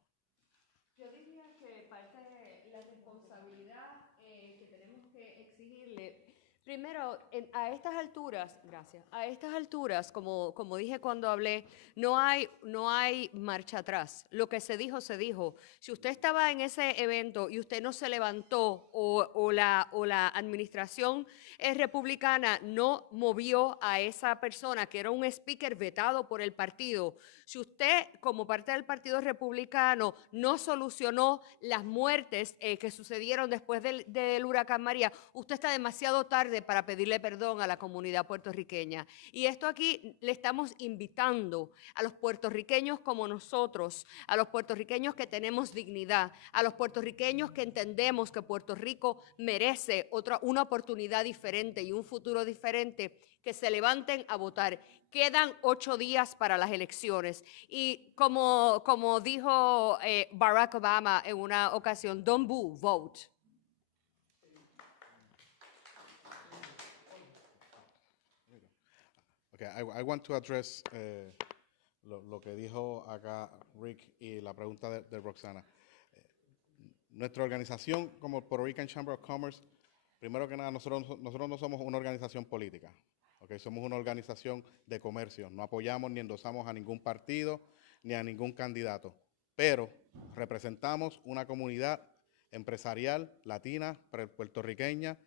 Yo diría que parte de la responsabilidad que tenemos que exigirle, primero, a estas alturas, gracias, a estas alturas, como dije cuando hablé, no hay marcha atrás. Lo que se dijo, se dijo. Si usted estaba en ese evento y usted no se levantó o la administración republicana no movió a esa persona que era un speaker vetado por el partido, si usted como parte del Partido Republicano no solucionó las muertes que sucedieron después del huracán María, usted está demasiado tarde para pedirle perdón a la comunidad puertorriqueña. Y esto aquí le estamos invitando a los puertorriqueños como nosotros, a los puertorriqueños que tenemos dignidad, a los puertorriqueños que entendemos que Puerto Rico merece una oportunidad diferente y un futuro diferente, que se levanten a votar. Quedan 8 días para las elecciones y como dijo Barack Obama en una ocasión, don't boo, vote. Okay, I want to address lo que dijo acá Rick y la pregunta de Roxana. Nuestra organización como Puerto Rican Chamber of Commerce, primero que nada, nosotros no somos una organización política. Okay, somos una organización de comercio. No apoyamos ni endosamos a ningún partido ni a ningún candidato. Pero representamos una comunidad empresarial latina, puertorriqueña.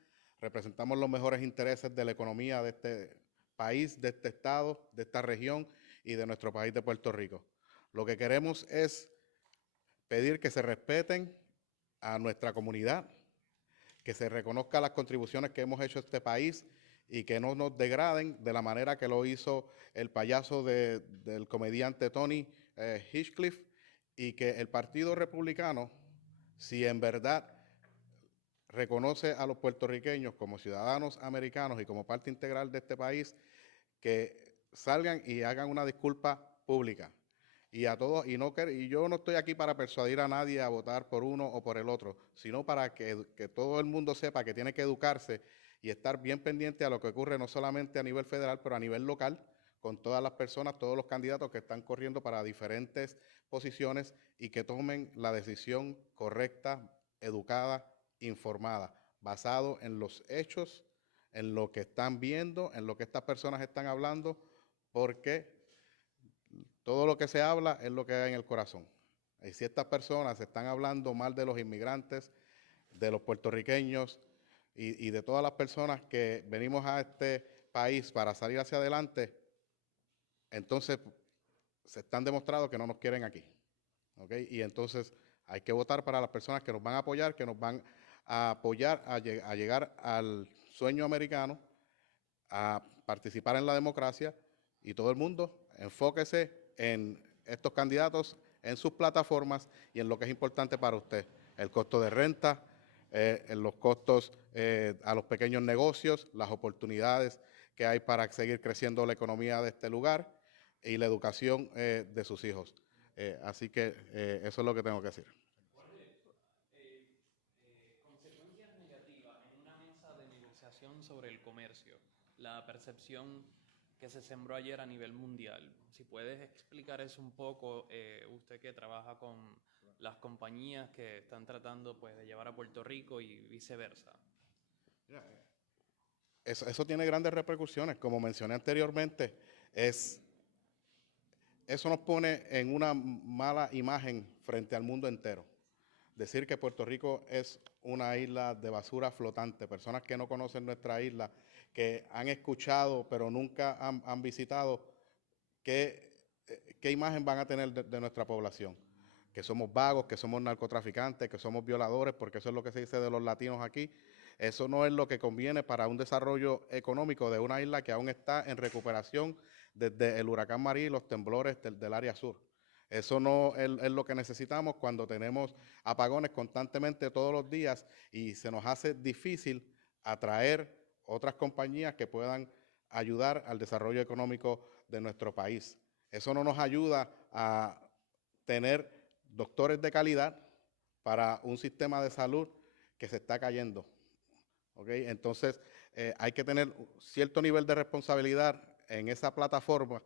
Representamos los mejores intereses de la economía de este país, de este estado, de esta región y de nuestro país de Puerto Rico. Lo que queremos es pedir que se respeten a nuestra comunidad, que se reconozcan las contribuciones que hemos hecho a este país y que no nos degraden de la manera que lo hizo el payaso del comediante Tony Hinchcliffe, y que el Partido Republicano, si en verdad reconoce a los puertorriqueños como ciudadanos americanos y como parte integral de este país, que salgan y hagan una disculpa pública. Y a todos, y yo no estoy aquí para persuadir a nadie a votar por uno o por el otro, sino para que todo el mundo sepa que tiene que educarse y estar bien pendiente a lo que ocurre no solamente a nivel federal, pero a nivel local, con todas las personas, todos los candidatos que están corriendo para diferentes posiciones y que tomen la decisión correcta, educada, informada, basado en los hechos, en lo que están viendo, en lo que estas personas están hablando, porque todo lo que se habla es lo que hay en el corazón. Y si estas personas están hablando mal de los inmigrantes, de los puertorriqueños y de todas las personas que venimos a este país para salir hacia adelante, entonces se están demostrando que no nos quieren aquí. ¿Okay? Y entonces hay que votar para las personas que nos van a apoyar, que nos van a apoyar a llegar al sueño americano, a participar en la democracia, y todo el mundo enfóquese en estos candidatos, en sus plataformas y en lo que es importante para usted: el costo de renta, en los costos a los pequeños negocios, las oportunidades que hay para seguir creciendo la economía de este lugar y la educación de sus hijos. Así que eso es lo que tengo que decir. Consecuencias negativas en una mesa de negociación sobre el comercio, la percepción que se sembró ayer a nivel mundial. Si puedes explicar eso un poco, usted que trabaja con las compañías que están tratando pues, de llevar a Puerto Rico y viceversa. Eso tiene grandes repercusiones. Como mencioné anteriormente, eso nos pone en una mala imagen frente al mundo entero. Decir que Puerto Rico es una isla de basura flotante, personas que no conocen nuestra isla, que han escuchado pero nunca han visitado, ¿qué imagen van a tener de nuestra población? Que somos vagos, que somos narcotraficantes, que somos violadores, porque eso es lo que se dice de los latinos aquí. Eso no es lo que conviene para un desarrollo económico de una isla que aún está en recuperación desde el huracán María y los temblores del área sur. Eso no es lo que necesitamos cuando tenemos apagones constantemente todos los días y se nos hace difícil atraer otras compañías que puedan ayudar al desarrollo económico de nuestro país. Eso no nos ayuda a tener doctores de calidad para un sistema de salud que se está cayendo. ¿Okay? Entonces, hay que tener cierto nivel de responsabilidad en esa plataforma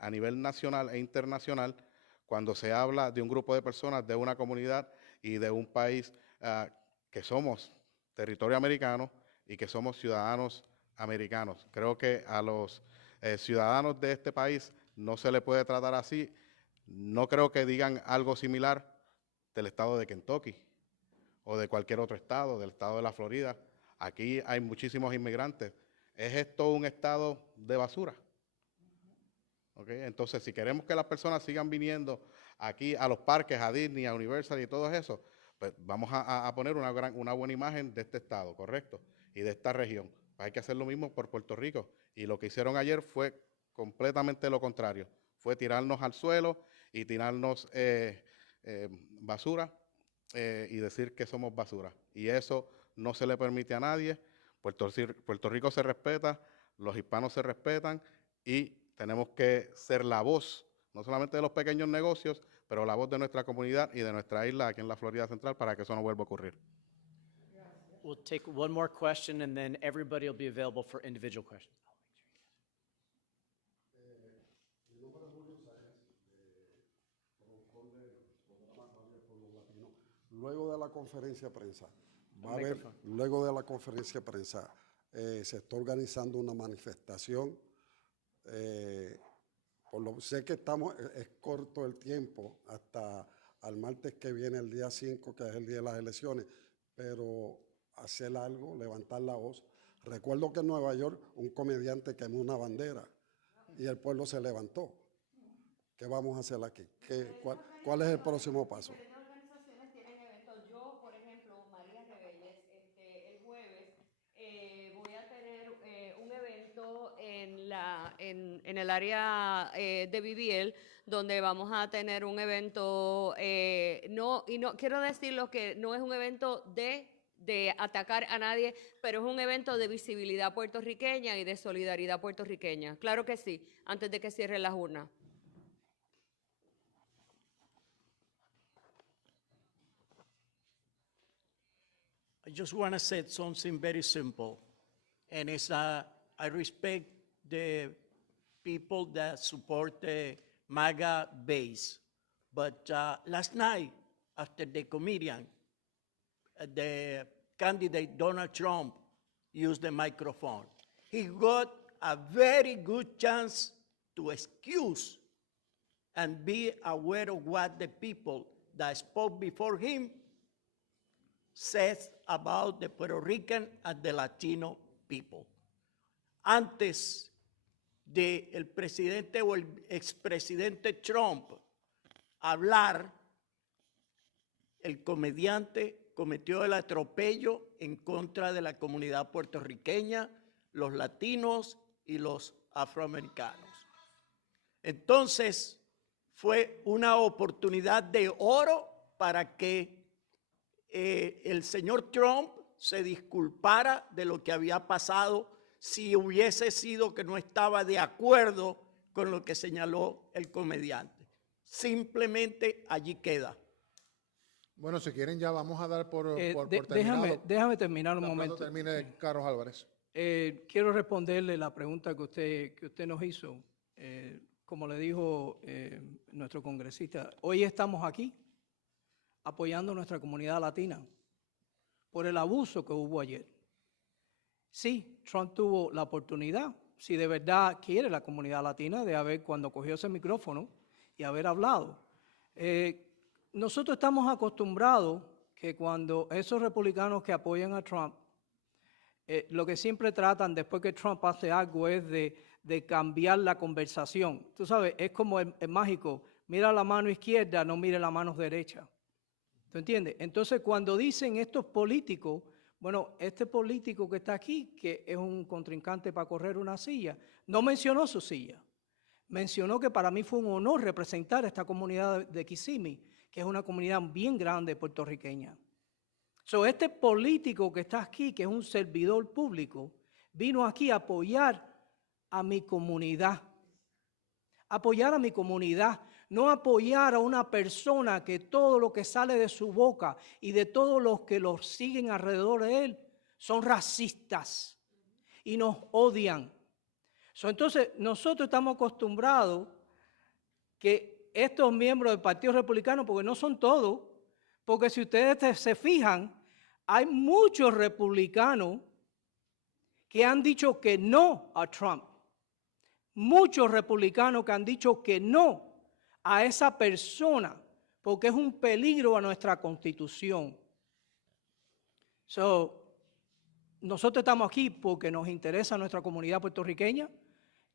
a nivel nacional e internacional cuando se habla de un grupo de personas, de una comunidad y de un país que somos territorio americano y que somos ciudadanos americanos. Creo que a los ciudadanos de este país no se le puede tratar así. No creo que digan algo similar del estado de Kentucky o de cualquier otro estado, del estado de la Florida. Aquí hay muchísimos inmigrantes. ¿Es esto un estado de basura? ¿Okay? Entonces, si queremos que las personas sigan viniendo aquí a los parques, a Disney, a Universal y todo eso, pues vamos a poner una buena imagen de este estado, ¿correcto? Y de esta región. Hay que hacer lo mismo por Puerto Rico. Y lo que hicieron ayer fue completamente lo contrario. Fue tirarnos al suelo y tirarnos basura y decir que somos basura. Y eso no se le permite a nadie. Puerto Rico se respeta, los hispanos se respetan y tenemos que ser la voz, no solamente de los pequeños negocios, pero la voz de nuestra comunidad y de nuestra isla aquí en la Florida Central para que eso no vuelva a ocurrir. We'll take one more question and then everybody will be available for individual questions. Luego de la conferencia de prensa, se está organizando una manifestación. Sé que es corto el tiempo hasta al martes que viene, el día 5, que es el día de las elecciones, pero hacer algo, levantar la voz. Recuerdo que en Nueva York un comediante quemó una bandera y el pueblo se levantó. ¿Qué vamos a hacer aquí? ¿Cuál es el próximo paso? En el área de Viviel, donde vamos a tener un evento, no quiero decirlo que no es un evento de atacar a nadie, pero es un evento de visibilidad puertorriqueña y de solidaridad puertorriqueña. Claro que sí, antes de que cierren las urnas. I just want to say something very simple, and it's I respect the people that support the MAGA base, but last night, after the comedian, the candidate Donald Trump used the microphone, he got a very good chance to excuse and be aware of what the people that spoke before him says about the Puerto Rican and the Latino people. Antes de el presidente o el expresidente Trump hablar, el comediante cometió el atropello en contra de la comunidad puertorriqueña, los latinos y los afroamericanos. Entonces, fue una oportunidad de oro para que el señor Trump se disculpara de lo que había pasado si hubiese sido que no estaba de acuerdo con lo que señaló el comediante. Simplemente allí queda. Bueno, si quieren ya vamos a dar por terminado. Déjame terminar un Tan pronto momento. termine Carlos Álvarez. Quiero responderle la pregunta que usted nos hizo. Como le dijo nuestro congresista, hoy estamos aquí apoyando a nuestra comunidad latina por el abuso que hubo ayer. Sí, Trump tuvo la oportunidad, si de verdad quiere la comunidad latina, de haber, cuando cogió ese micrófono y haber hablado. Nosotros estamos acostumbrados que cuando esos republicanos que apoyan a Trump, lo que siempre tratan después que Trump hace algo es de cambiar la conversación. Tú sabes, es como el mágico, mira la mano izquierda, no mire la mano derecha. ¿Tú entiendes? Entonces, cuando dicen estos políticos, bueno, este político que está aquí, que es un contrincante para correr una silla, no mencionó su silla. Mencionó que para mí fue un honor representar a esta comunidad de Kissimmee, que es una comunidad bien grande puertorriqueña. Este político que está aquí, que es un servidor público, vino aquí a apoyar a mi comunidad. Apoyar a mi comunidad, no apoyar a una persona que todo lo que sale de su boca y de todos los que lo siguen alrededor de él son racistas y nos odian. Entonces, nosotros estamos acostumbrados que estos miembros del Partido Republicano, porque no son todos, porque si ustedes se fijan, hay muchos republicanos que han dicho que no a Trump. Muchos republicanos que han dicho que no a esa persona, porque es un peligro a nuestra Constitución. Nosotros estamos aquí porque nos interesa nuestra comunidad puertorriqueña.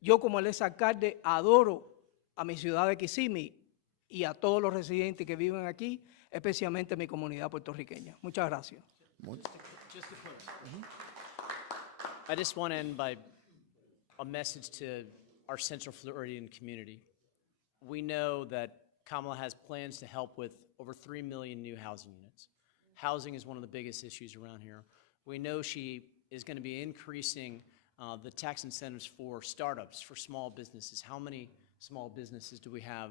Yo, como el exalcalde, adoro a mi ciudad de Kissimmee y a todos los residentes que viven aquí, especialmente mi comunidad puertorriqueña. Muchas gracias. I just want to end by a message to our Central Floridian community. We know that Kamala has plans to help with over 3 million new housing units. Housing is one of the biggest issues around here. We know she is going to be increasing the tax incentives for startups, for small businesses. How many small businesses do we have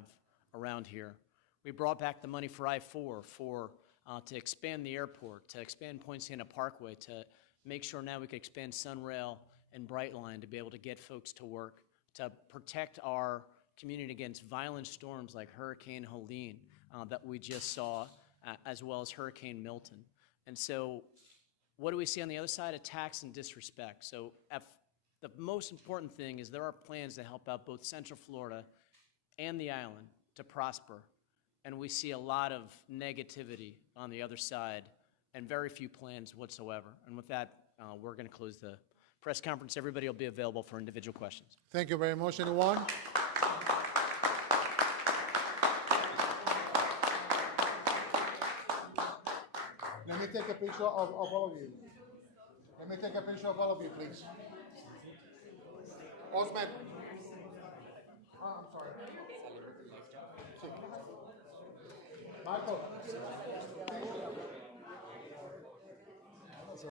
around here? We brought back the money for I-4 to expand the airport, to expand Point Santa Parkway, to make sure now we can expand Sunrail and Brightline to be able to get folks to work, to protect our community against violent storms like Hurricane Helene that we just saw, as well as Hurricane Milton. And so what do we see on the other side? Attacks and disrespect. So the most important thing is there are plans to help out both Central Florida and the island to prosper. And we see a lot of negativity on the other side and very few plans whatsoever. And with that, we're going to close the press conference. Everybody will be available for individual questions. Thank you very much, anyone. Let me take a picture of all of you. Let me take a picture of all of you, please. Osman. Oh, I'm sorry. Michael.